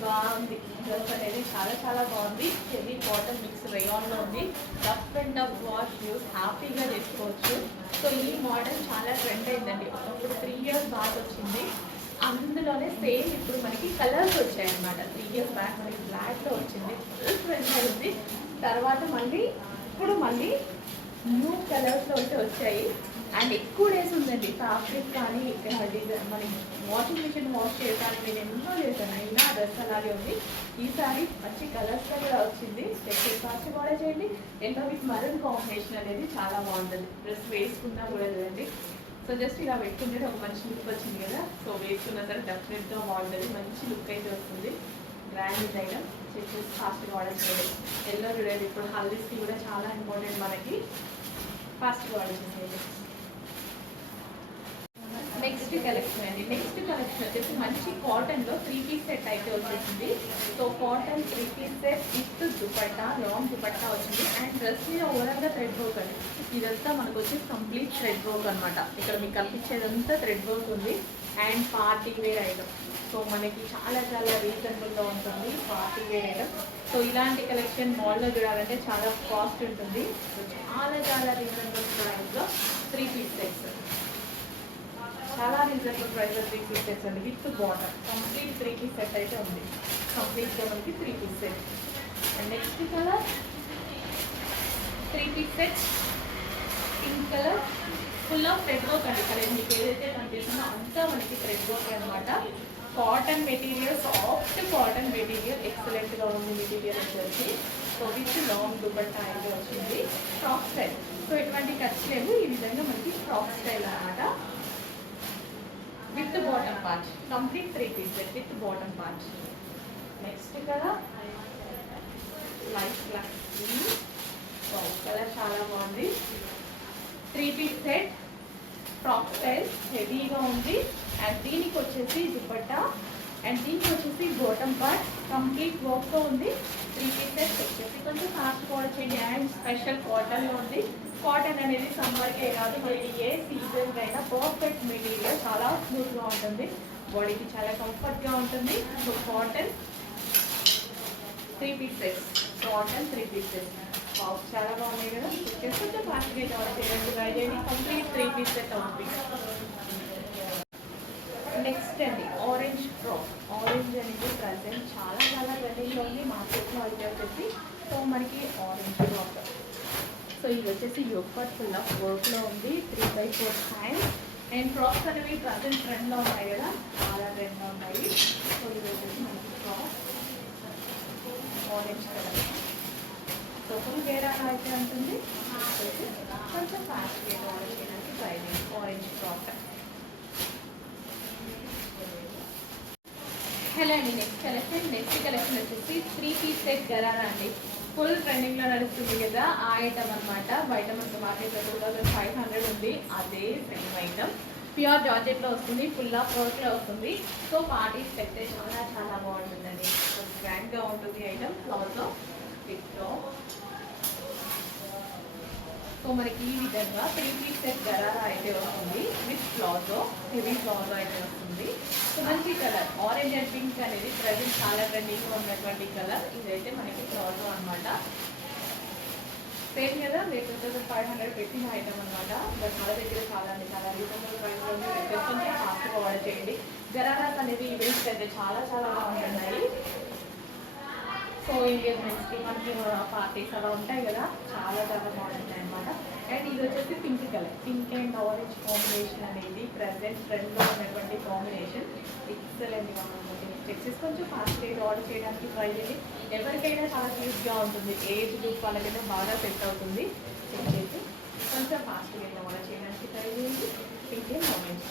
బాగుంది. డ్రెస్ అనేది చాలా చాలా బాగుంది. హెవీ కాటన్ మిక్స్ రేయాన్లో ఉంది. Rough and tough wash use హ్యాపీగా చేసుకోవచ్చు. సో ఈ మోడల్ చాలా ట్రెండ్ అయిందండి. ఒకప్పుడు 3 years బ్యాక్ వచ్చింది. అందులోనే సేమ్ ఇప్పుడు మనకి కలర్స్ వచ్చాయన్నమాట. 3 years బ్యాక్ మనకి బ్లాక్లో వచ్చింది. ఫుల్ ట్రెండ్ అయింది. తర్వాత మళ్ళీ ఇప్పుడు మళ్ళీ న్యూ కలర్స్లో అయితే వచ్చాయి. అండ్ ఎక్కువ డేస్ ఉందండి. ఫ్యాబ్రిక్ కానీ డిజైన్ మనకి వాషింగ్ మిషన్ వాష్ చేయడానికి నేను ఎన్నో చేశాను. అయినా డ్రెస్ అలాగే ఉంది. ఈసారి మంచి కలర్స్లో కూడా వచ్చింది. స్పెషల్ ఫాస్ట్ కూడా చేయండి. ఎల్లో విత్ మరూన్ కాంబినేషన్ అనేది చాలా బాగుంటుంది. డ్రెస్ వేసుకున్నా కూడా చూడండి. సో జస్ట్ ఇలా పెట్టుకుంటే ఒక మంచి లుక్ వచ్చింది కదా. సో వేసుకున్నా సరే డెఫినెట్గా బాగుంటుంది. మంచి లుక్ అయితే వస్తుంది. బ్రాండ్ ఐటమ్ చెప్పేసి ఫాస్ట్గా ఆర్డర్ చేయాలి. ఎల్లో చూడండి. ఇప్పుడు హల్దీస్కి కూడా చాలా ఇంపార్టెంట్ మనకి. ఫాస్ట్గా ఆర్డర్ చేసేది. నెక్స్ట్ కలెక్షన్ అండి. నెక్స్ట్ కలెక్షన్ వచ్చేసి మంచి కాటన్లో 3 piece సెట్ అయితే వచ్చేసింది. So cotton 3 piece set with dupatta, long dupatta వచ్చింది. అండ్ డ్రెస్ మీద ఓవరాల్గా థ్రెడ్ వర్క్ అండి. ఇదంతా మనకు వచ్చి కంప్లీట్ థ్రెడ్ వర్క్ అనమాట. ఇక్కడ మీకు కనిపించేదంతా థ్రెడ్ వర్క్ ఉంది. And party wear item. So మనకి చాలా చాలా రీజనబుల్గా ఉంటుంది పార్టీ వేర్ ఐటమ్. సో ఇలాంటి కలెక్షన్ మాల్లో చూడాలంటే చాలా కాస్ట్ ఉంటుంది. సో చాలా చాలా రీజనబుల్ ప్రైస్లో 3 piece సెట్స్. చాలా రీజనబుల్ ప్రైస్లో 3 piece సెట్స్ అండి. With bottom complete 3 piece set అయితే ఉంది. కంప్లీట్గా మనకి 3 piece set. And next colour 3 piece set pink colour. Full of thread work అండి. ఇక్కడ మీకు ఏదైతే కనిపిస్తుందో అంతా మనకి థ్రెడ్ వర్క్ అనమాట. Cotton material, soft cotton material, ఎక్సలెంట్గా ఉంది మెటీరియల్ వచ్చేసి. సో విత్ లాంగ్ దుపట్టా అయితే వచ్చింది. Frock style. సో ఎటువంటి ఖర్చు లేవు. ఈ విధంగా మనకి ఫ్రాక్ స్టైల్ అనమాట. With bottom part complete 3 piece set with bottom part. Next colour light black. Colour చాలా బాగుంది. 3 piece సెట్ ఫ్రాక్ స్టైల్ హెవీగా ఉంది. అండ్ దీనికి వచ్చేసి దుపట్టా అండ్ దీనికి వచ్చేసి బాటమ్ పార్ట్ కంప్లీట్ వర్క్తో ఉంది. 3 piece సెట్ వచ్చేసి కొంచెం ఫాస్ట్ కూడా చేయండి. అండ్ స్పెషల్ కాటన్లో ఉంది. కాటన్ అనేది సమ్మర్కే కాదు మనకి ఏ సీజన్కి అయినా పర్ఫెక్ట్ మెటీరియల్. చాలా స్మూత్గా ఉంటుంది. బాడీకి చాలా కంఫర్ట్గా ఉంటుంది. So cotton 3 piece sets. Cotton 3 piece sets చాలా బాగున్నాయి కదా. కొంచెం ఫాస్ట్గా కావాలి చేయండి. ట్రై చేయండి. కంప్లీట్ 3 piece సెట్ అవుతుంది. నెక్స్ట్ అండి ఆరెంజ్ ఫ్రాక్. ఆరెంజ్ అనేది ప్రజెంట్ చాలా చాలా ట్రెండింగ్లో ఉంది మార్కెట్లో అయితే వచ్చేసి. సో మనకి ఆరెంజ్ ఫ్రాక్. సో ఇది వచ్చేసి యోక్ పార్ట్ ఫుల్ ఆఫ్ వర్క్లో ఉంది. 3/4 హ్యాండ్స్. అండ్ ఫ్రాక్స్ అనేవి ప్రజెంట్ ట్రెండ్లో ఉన్నాయి కదా, చాలా ట్రెండ్లో ఉన్నాయి. సో ఇది వచ్చేసి మనకి frock orange colour. So full వేరే అయితే ఉంటుంది. కొంచెం ఫాస్ట్ వేర్ ఆరెంజ్ చేయడానికి ట్రై చేయండి. Orange frock. హలో అండి. నెక్స్ట్ కలెక్షన్ వచ్చేసి 3 piece సెట్ గరారా అండి. ఫుల్ ట్రెండింగ్లో నడుస్తుంది కదా ఆ ఐటమ్ అనమాట. బయట మనకు మార్కెట్లో 2500 ఉంది. అదే సేమ్ ఐటమ్ ప్యూర్ జార్జెట్లో వస్తుంది. ఫుల్ ఆఫ్ వర్క్లో వస్తుంది. సో పార్టీస్ పెడితే చాలా చాలా బాగుంటుందండి. గ్రాండ్గా గా ఉంటుంది ఐటమ్ క్లాత్లో విత్లో. సో మనకి ఈ విధంగా 3 పీస్ సెట్ గరారా అయితే వస్తుంది విత్ ఫ్లాతో, హెవీ ఫ్లాతో అయితే వస్తుంది. సో మంచి కలర్ ఆరెంజ్ అండ్ పింక్ అనేది ప్రజెంట్ చాలా ట్రెండింగ్గా ఉన్నటువంటి కలర్. ఇదైతే మనకి ఫ్లాతో అనమాట. సేమ్ కదా మీరు 2500 పెట్టిన ఐటమ్ అనమాట. బట్ మన దగ్గర చాలా రీజనబుల్ ప్రైస్ ఉంది. కొంచెం ఫాస్ట్గా ఆర్డర్ చేయండి. గరారాస్ అనేది ఈవెంట్స్ అయితే చాలా బాగుంటున్నాయి. సో ఎంగేజ్మెంట్స్కి మనకి పార్టీస్ అలా ఉంటాయి కదా, చాలా బాగుంటాయి అనమాట. అండ్ ఇది వచ్చేసి pink colour, pink and orange combination అనేది ప్రజెంట్ ట్రెండ్లో ఉన్నటువంటి కాంబినేషన్. ఎక్సలెంట్గా ఉంటుంది. వచ్చేసి కొంచెం ఫాస్ట్ ఆర్డర్ చేయడానికి ట్రై చేయండి. ఎవరికైనా చాలా క్యూట్గా ఉంటుంది, ఏజ్ గ్రూప్ వాళ్ళకైనా బాగా సెట్ అవుతుంది. చెక్ చేసి కొంచెం ఫాస్ట్గా ఆర్డర్ చేయడానికి ట్రై చేయండి. Pink and orange